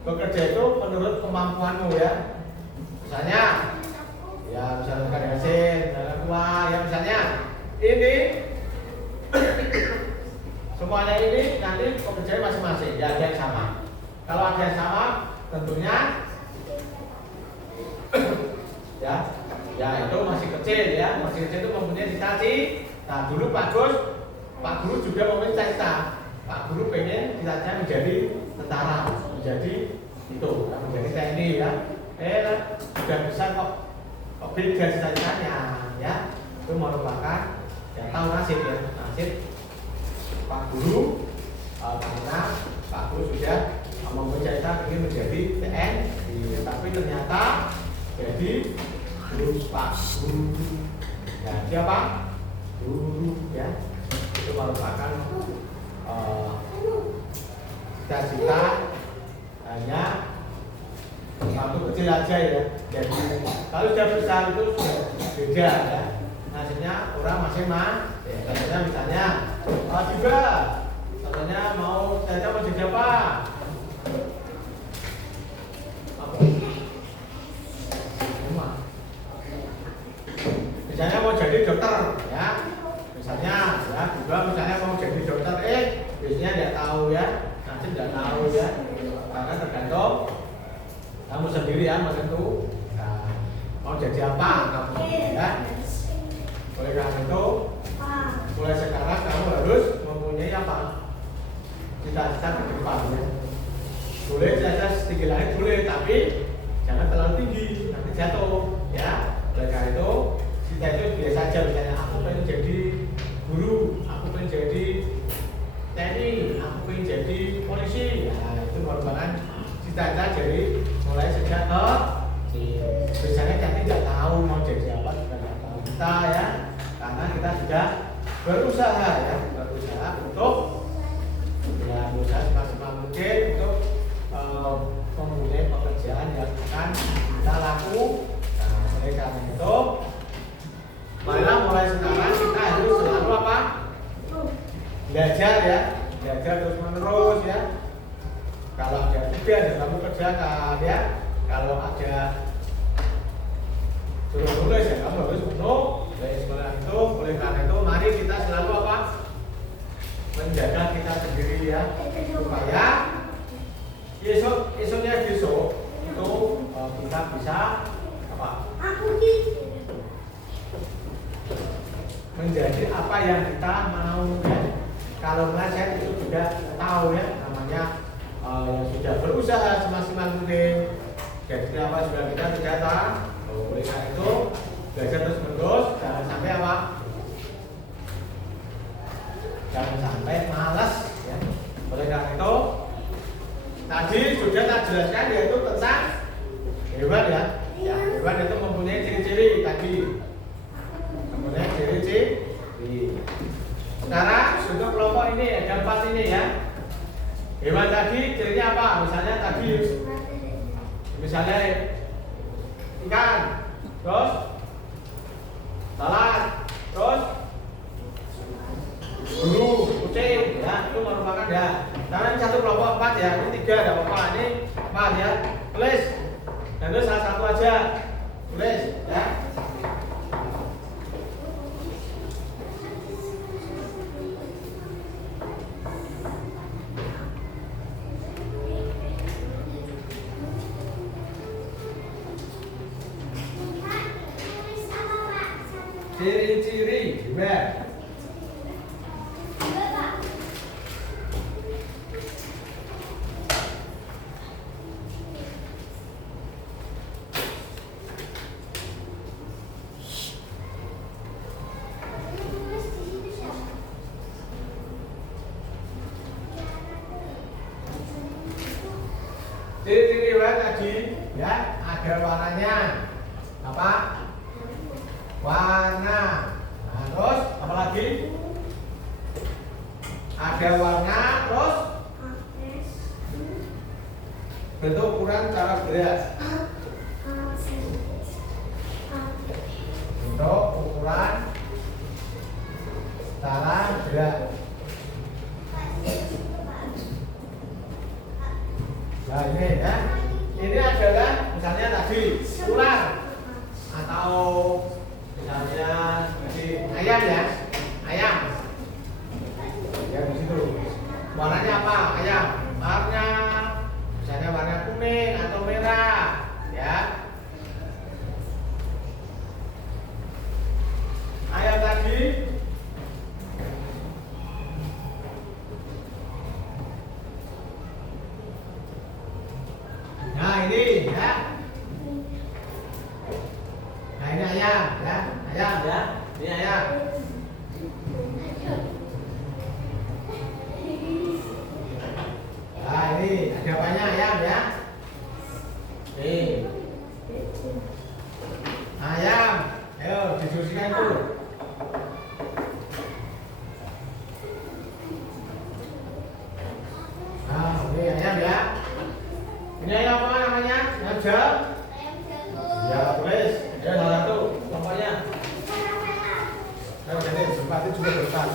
Bekerja itu menurut kemampuanmu ya. Misalnya misalnya hasil, misalnya uang, ya misalnya ini semuanya ini nanti pekerjaan masing-masing, ya ada yang sama. Kalau ada yang sama, tentunya ya itu masih kecil ya, masih kecil itu mempunyai cita-cita. Nah dulu Pak Guru juga mempunyai cita-cita. Pak Guru pengen cita-citanya menjadi tentara, menjadi TNI ya. Sudah bisa kok beda cita-citanya ya. Itu merupakan tahu nasib ya, nasib Pak Guru karena Pak Guru sudah mempunyai cita ingin menjadi TNI, tapi ternyata jadi Pak Guru. Ya siapa? Guru ya. Itu merupakan cita-cita hanya waktu kecil aja ya. Jadi kalau sudah besar itu sudah beda ya. Nasibnya orang masing-masing. Ya, contohnya misalnya juga contohnya mau jadi apa? Misalnya mau jadi dokter ya. Misalnya mau jadi dokter biasanya tidak tahu ya. Nanti tidak tahu ya. Karena tergantung kamu sendiri ya menentu. Nah, mau jadi apa kamu ya. Oleh karena itu, mulai sekarang kamu harus mempunyai cita-cita ke depan ya. Boleh cita-cita setinggi langit boleh, tapi jangan terlalu tinggi, nanti jatuh ya. Oleh karena itu, cita itu biasa saja. Misalnya aku pengen jadi guru, aku pengen jadi TNI, aku pengen jadi polisi. Nah, itu merupakan cita-cita jadi mulai sejak biasanya kita tidak tahu mau jadi apa, kita ya. Karena kita sudah berusaha untuk berusaha semaksimal mungkin untuk mempunyai pekerjaan yang akan kita lakukan. Nah, oleh karena itu, marilah mulai sekarang kita harus selalu belajar terus menerus ya. Kalau ada tugas yang kamu kerjakan ya, kalau ada suruh nulis ya kamu harus menulis. Oleh karena itu mari kita selalu menjaga kita sendiri ya, supaya esoknya itu kita bisa menjadi apa yang kita mau ya. Kalau meleset itu juga tahu ya, namanya yang sudah berusaha semaksimal mungkin. Jadi apa sudah kita tidak tahu. Oleh karena itu belajar terus menerus, jangan sampai jangan sampai malas ya. Oleh karena itu tadi sudah tak jelaskan yaitu tentang hewan ya. Hewan itu mempunyai ciri-ciri tadi, mempunyai ciri-ciri. Sekarang untuk kelompok ini ada 4 ini ya. Hewan tadi cirinya apa? Misalnya ikan, terus lalat, terus burung, kucing, ya itu merupakan ya. Karena ini satu kelompok 4 ya, ini 3 ada apa? Ini 4 ya. Tulis. Dan itu salah satu aja. Tulis ya. Ciri-ciri gimana? Ciri-ciri tadi ya, ada warnanya apa? Warna. Nah, terus apa lagi? Ada warna, terus bentuk ukuran cara berat. Bentuk ukuran cara berat. Nah ini ya, ini adalah misalnya tadi ular atau misalnya tadi ayam ya, ayam. Ya di situ. Warnanya apa? Ayam. Warna misalnya warna kuning atau merah, ya. Ayam tadi nah ini ya. Nah ini ayam ya, ayam ya. Ini ayam. Nah ini ada apanya ayam ya. Nih. Ayam. Ayo diskusikan tuh. Nah ini ayam ya. Ini ayam apa namanya? Ayam ya tulis. Ya salah satu contohnya. Ayo jadi sempat itu juga besar.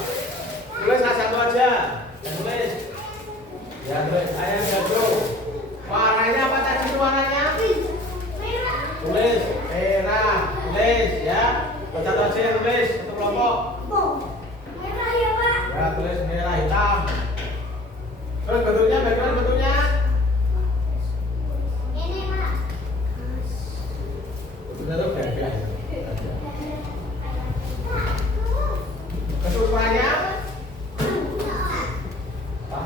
Tulis salah satu aja. Ya tulis. Ya tulis ayam jago. Warnanya apa tadi itu warnanya? Tulis merah. Tulis ya. Baca satu aja tulis satu kelompok. Merah ya Pak. Ya tulis merah hitam. Terus bentuknya bagaimana bentuknya? Ini Pak. Bentuknya tuh kayak kesukaannya apa?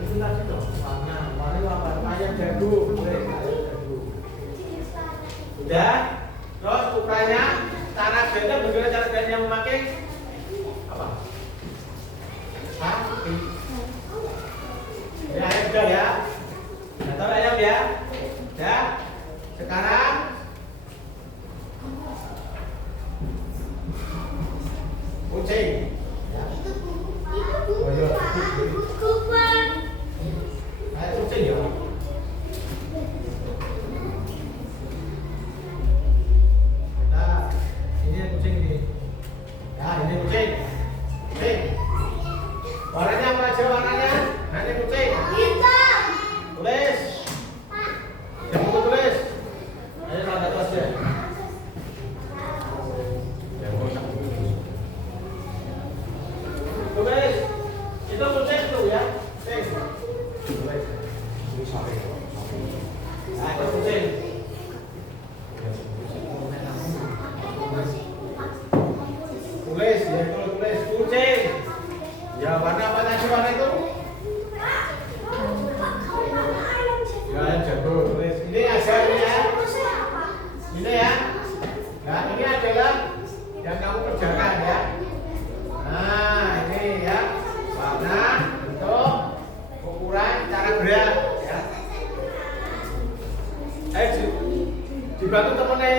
Itu tadi dong warna ayam jago. Udah, terus ukurannya, cara kerja bagaimana cara kerja yang memakai apa? Hah? Ya ayam sudah ya. Nah, tahu ayam ya. Ya. Sekarang kucing. Ya. Oh, iya. Ayo kucing ya. Nah, ini kucing ini. Ya, ini kucing. Kucing. Warnanya apa aja warnanya? Nah, ini kucing. Hitam. Tulis. Yang mau tulis. Ayo salah satu aja. Yang mau satu. Tulis. Itu kucing tuh ya. Kucing. Tulis. Ini sapi. Nah, itu kucing. Tulis, ya itu tulis kucing. Ya warna apa tadi warna itu? Ya ayam jago tulis. Ini aja ini ya. Ini ya. Nah ini adalah yang kamu kerjakan ya. Nah ini ya warna, bentuk, ukuran, cara berat ya. Dibantu temennya.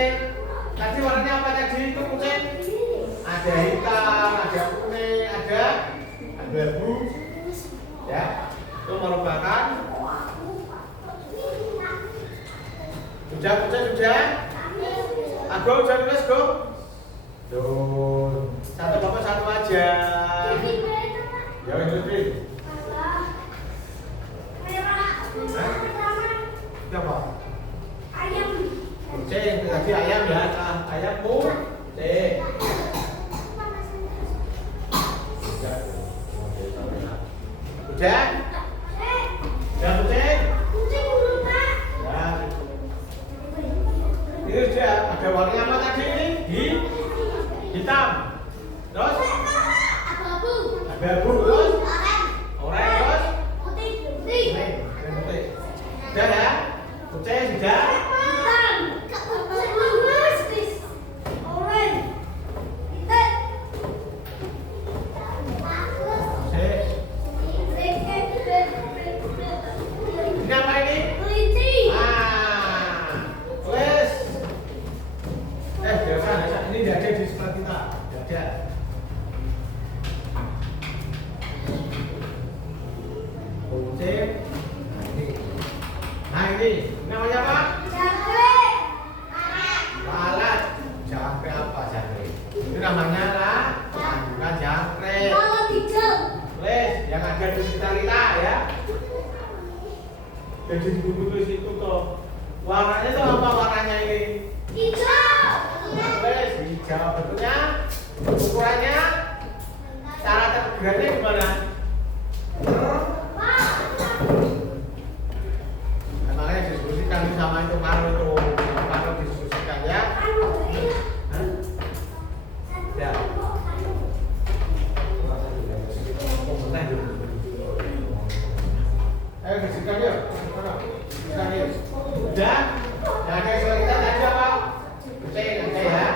Tadi warnanya apa tadi itu kucing? Ada hitam, ada kuning, ada abu-abu, ya. Itu merupakan sudah Ago udah tulis go. Tuh, satu bapak satu aja. Ya itu sih. Merah. Itu apa? Ayam. Kucing, tadi ayam ya. Nah, ayam kucing. Udah? Udah kucing? Kucing belum, Pak. Ya. Ini sudah ada warnanya apa tadi ini? Hitam. Terus? Abu-abu. Abu-abu terus? Oranye. Oranye terus? Putih. Putih. Putih. Sudah ya? Kucing sudah? Hitam. Oranye. Oranye. Hitam. Ini apa ini? Kelinci. Tulis. Biasa. Ini tidak ada di sekolah kita. Tidak ada. Kucing. Nah ini namanya apa? Jangkrik. Lalat. Jangkrik apa jangkrik? Itu namanya bukan jangkrik. Lalat hijau. Tulis yang ada di sekitar kita ya. Jadi di buku tulis itu tuh warnanya tuh apa warnanya ini? Hijau. Tulis hijau bentuknya, ukurannya, cara tergeraknya gimana? Nah, makanya diskusikan sama itu kalau diskusikan ya. Hah? Ya. Ayo diskusikan yuk. Diskusikan yuk. Udah? Yang ada soal kita tadi apa? Kucing, oke ya.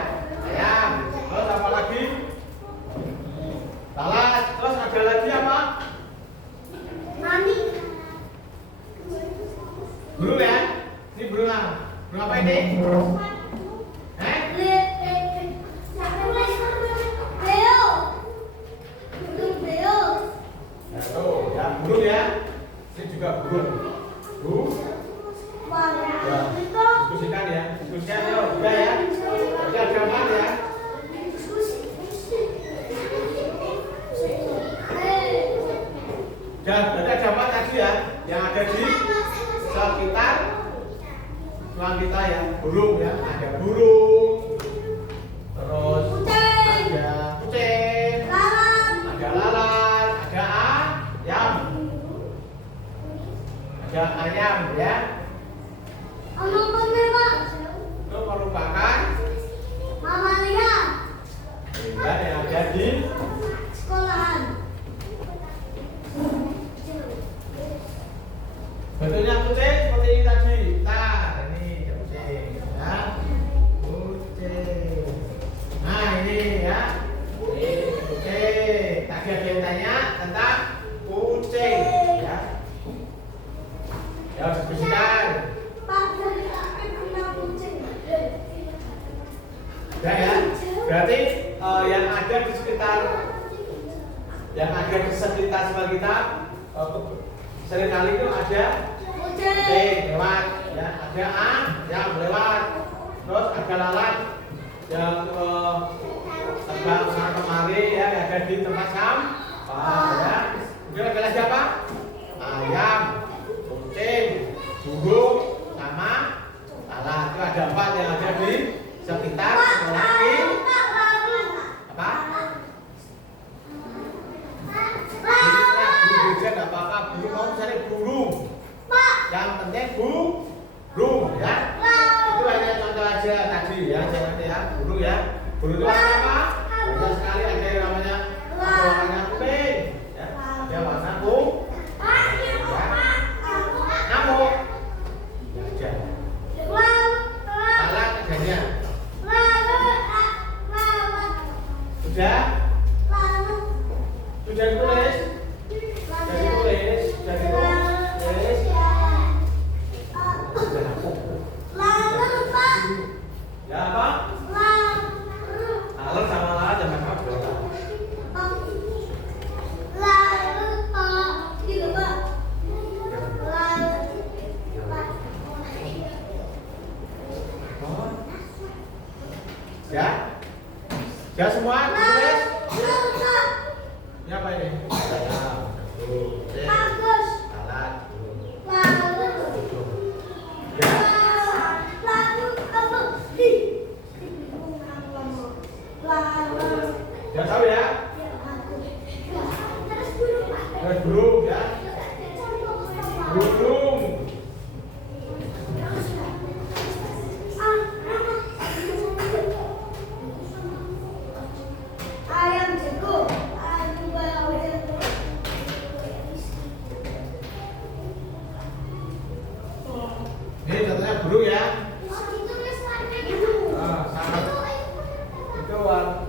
Ayam. Terus apa lagi? Lalat. Terus ada lagi apa? Nani. Burung ya? Ini burung apa? Burung apa ini? Eh? Beo. Beo. Ya, tuh, ya burung ya. Ini juga burung. Burung. Ya. Diskusikan ya. Diskusikan ya. Udah ya. Udah gampang ya. Dan berarti ada apa tadi ya? Yang ada di sekitar ruang kita ya. Burung ya. Ada burung. Terus ada kucing. Ada lalat. Ada ayam. Ada ayam ya. Itu merupakan hewan yang ada di sekolahan. bentuknya kucing seperti ini tadi. Nah, ini kucing ya. Kucing. Nah, ini ya. Ini kucing. Tadi ada yang tanya tentang kucing ya. Ya, diskusikan. Pak, punya kucing. Udah ya. Berarti yang ada di sekitar sekolah kita seringkali itu ada kucing lewat ya, ada yang lewat, terus ada lalat yang terbang sana kemari ya, yang ada di tempat sampah ya. Kemudian ada lagi apa? Ayam, kucing, burung, sama lalat. Itu ada 4 yang ada di sekitar sekolah kita. Apa? Burung juga nggak apa-apa. Burung mau cari burung. Yang penting burung ya. Itu hanya contoh aja tadi ya, jangan ya burung ya. Burung itu warna apa? Banyak sekali ada yang namanya warna kuning. Ya, ada warna kuning. Nyamuk. Ya, salah kerjanya. Sudah? Sudah ditulis? Sudah ditulis? Sudah ditulis? Ya apa? Lalat sama lalat jangan apa beda. Ya? Ya semua ditulis? Ini apa ini? Ayam, kucing, lalat, burung ya. Oh, ditulis warnanya dulu. Sama. Itu warna.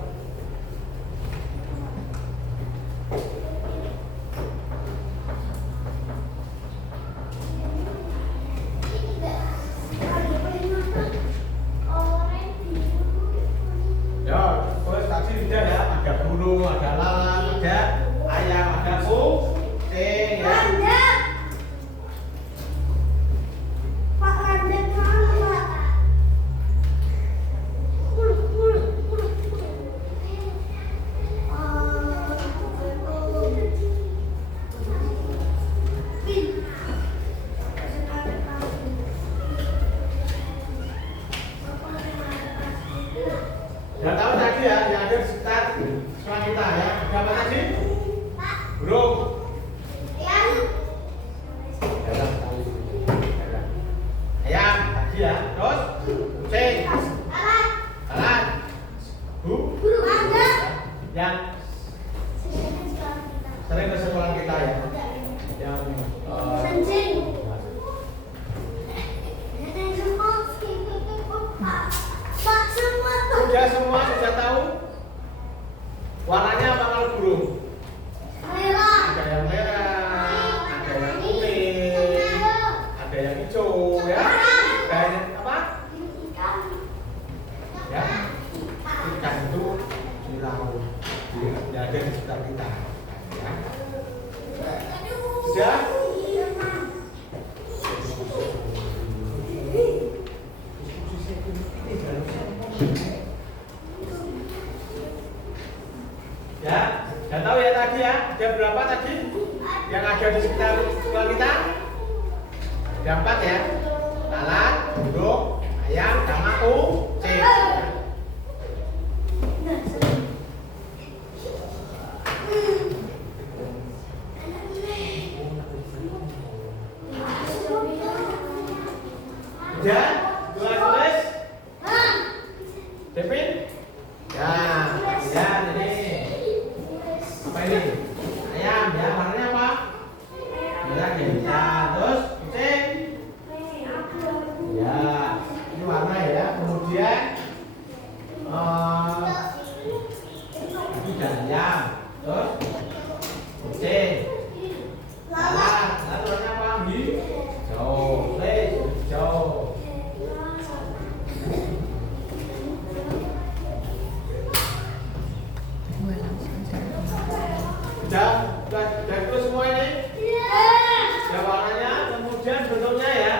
Ya, terus tadi sudah ya, ada burung, ada lalat, ada ayam, ada kucing ya. Pak Randa mana? Udah tahu tadi ya, yang ada di sekitar sekolah kita ya. Ada apa tadi? Burung. Ayam tadi ya. Terus kucing, lalat, yang sering ke sekolah kita ya. Yang sudah semua sudah tahu warnanya apa kalau burung? Ada yang merah, ada yang kuning, ada yang hijau ya. Ada yang apa? Ya, ikan itu di laut, ya ada di sekitar kita. Ya. Sudah? Ya, sudah tahu ya tadi ya. Ada berapa tadi yang ada di sekitar sekolah kita? Ada 4 ya. Lalat, burung, ayam, sama kucing. Sudah? Tulis? Devin? Ya, ya ini. Apa ini? Ayam ya, warnanya apa? Merah ya. Ya, terus kucing? Ya, ini warna ya. Kemudian ini ayam. Terus kucing. Lalat warnanya apa? Hijau. Hijau. Sudah itu semua ini? Ya warnanya, kemudian bentuknya ya.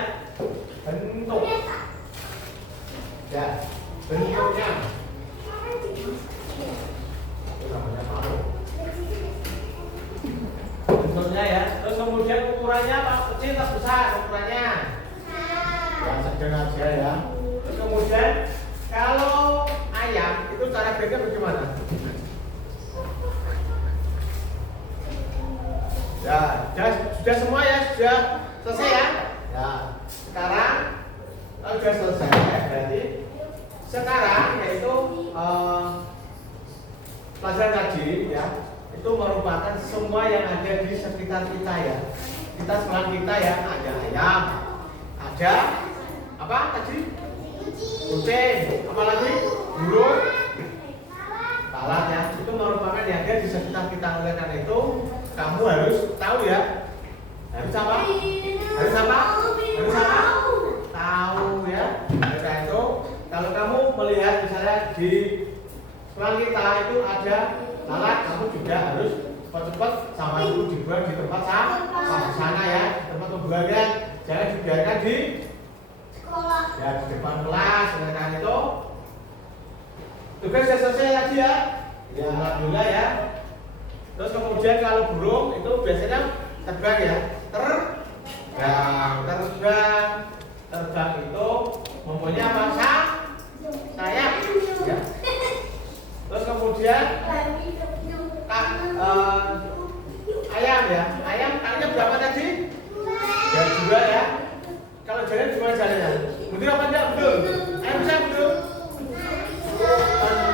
Bentuk. Ya, bentuknya. Bentuknya ya. Terus kemudian ukurannya apa? Kecil atau besar ukurannya? Yang sedang aja ya. Terus kemudian kalau ayam itu cara kerja bagaimana? Ya, sudah semua ya, sudah selesai ya. Ya, sekarang kalau sudah selesai berarti sekarang yaitu pelajaran tadi ya itu merupakan semua yang ada di sekitar kita ya. Kita sekolah kita ya ada ayam, ada apa tadi? Kucing, apa lagi? Burung, lalat ya. Itu merupakan yang ada di sekitar kita. Oleh karena itu kamu harus tahu ya. Harus apa? Harus apa? Harus apa? Tahu ya. Oleh karena itu kalau kamu melihat misalnya di sekolah kita itu ada lalat, kamu juga harus cepat-cepat sama itu dibuang di tempat sana ya, tempat pembuangan. Jangan dibiarkan di Sekolah. Ya di depan kelas. Oleh karena itu tugas sudah selesai lagi ya. Ya alhamdulillah ya. Terus kemudian kalau burung itu biasanya terbang ya. Terbang itu mempunyai apa? Sayap ya. Terus kemudian ayam ya. Ayam kalinya berapa tadi? Ya 2 ya. Kalau jalan gimana jalannya? Betul apa enggak? Betul. Ayam bisa betul.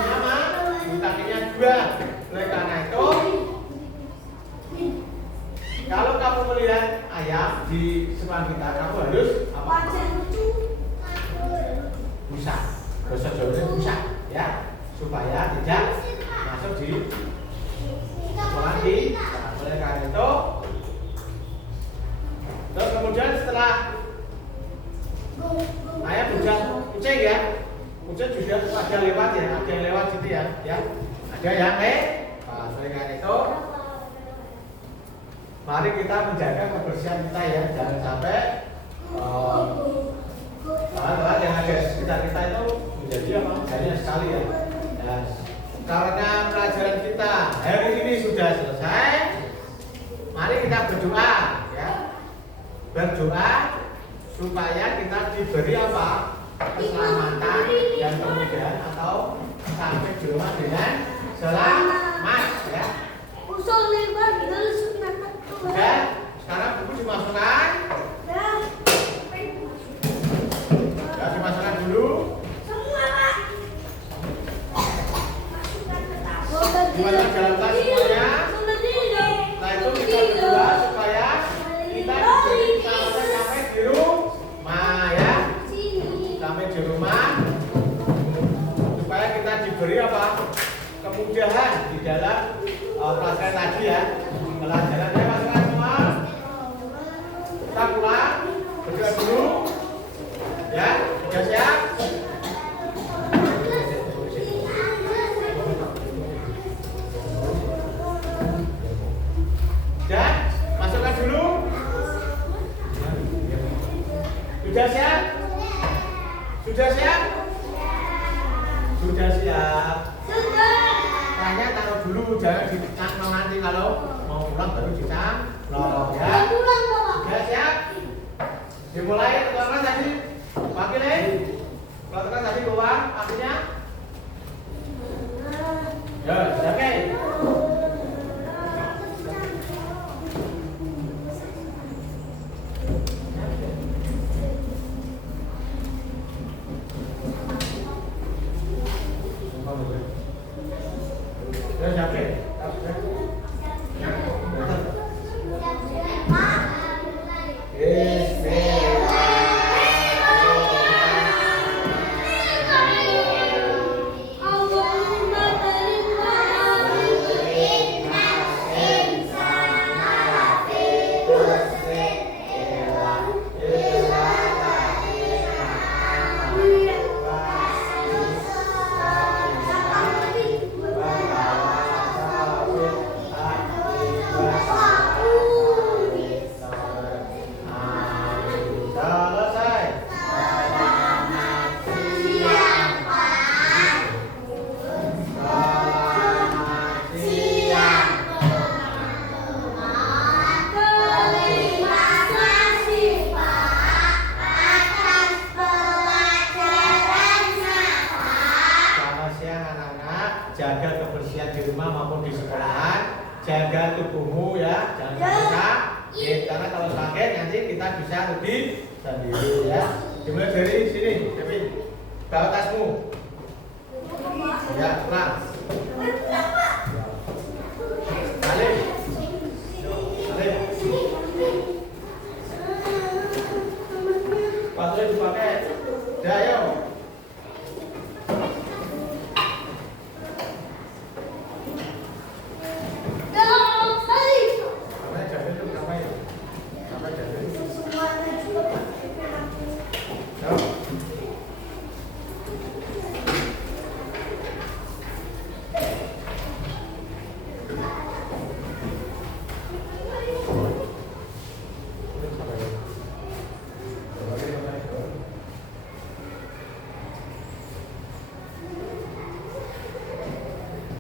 Sama kakinya 2. Oleh karena itu kalau kamu melihat ayam di sekolah kita, kamu harus apa? Ayah bujang kucing ya. Kucing juga ada lewat ya, ada yang lewat situ ya, ya. Ada yang nah, dengan itu mari kita menjaga kebersihan kita ya, jangan sampai hal-hal yang ada di sekitar kita itu menjadi apa? Banyak sekali ya. Dan karena pelajaran kita hari ini sudah selesai, mari kita berdoa ya. Berdoa supaya kita diberi apa? Keselamatan dan kemudahan atau sampai di rumah dengan selamat ya. Usul lebar harus nakat tuh. Ya, sekarang buku dimasukkan. Ya, dimasukkan dulu. Semua Pak. Masukkan ke tas. Dimasukkan dalam tas semuanya. Setelah itu kita berdoa supaya kita diberi keselamatan sampai di rumah ya. Sampai di rumah supaya kita diberi apa? Kemudahan di dalam pelajaran tadi ya. Pelajarannya masukkan semua. Kita pulang, berdoa dulu. Ya, sudah siap? Ya, masukkan dulu. Sudah siap? Sudah siap? Sudah siap. Tanya taruh dulu, jangan ditaruh nanti kalau mau pulang baru ditaruh ya. Sudah siap? Dimulai keluarkan tadi, wakilin. Keluarkan tadi keluar, akhirnya. Ya, oke. Jaga kebersihan di rumah maupun di sekolahan, jaga tubuhmu ya, jangan sakit. Karena kalau sakit nanti kita bisa lebih sendiri ya. Dimulai dari sini, Kevin. Bawa tasmu. Ya, pulang. Balik. Balik. Sepatunya dipakai. Ya, ayo.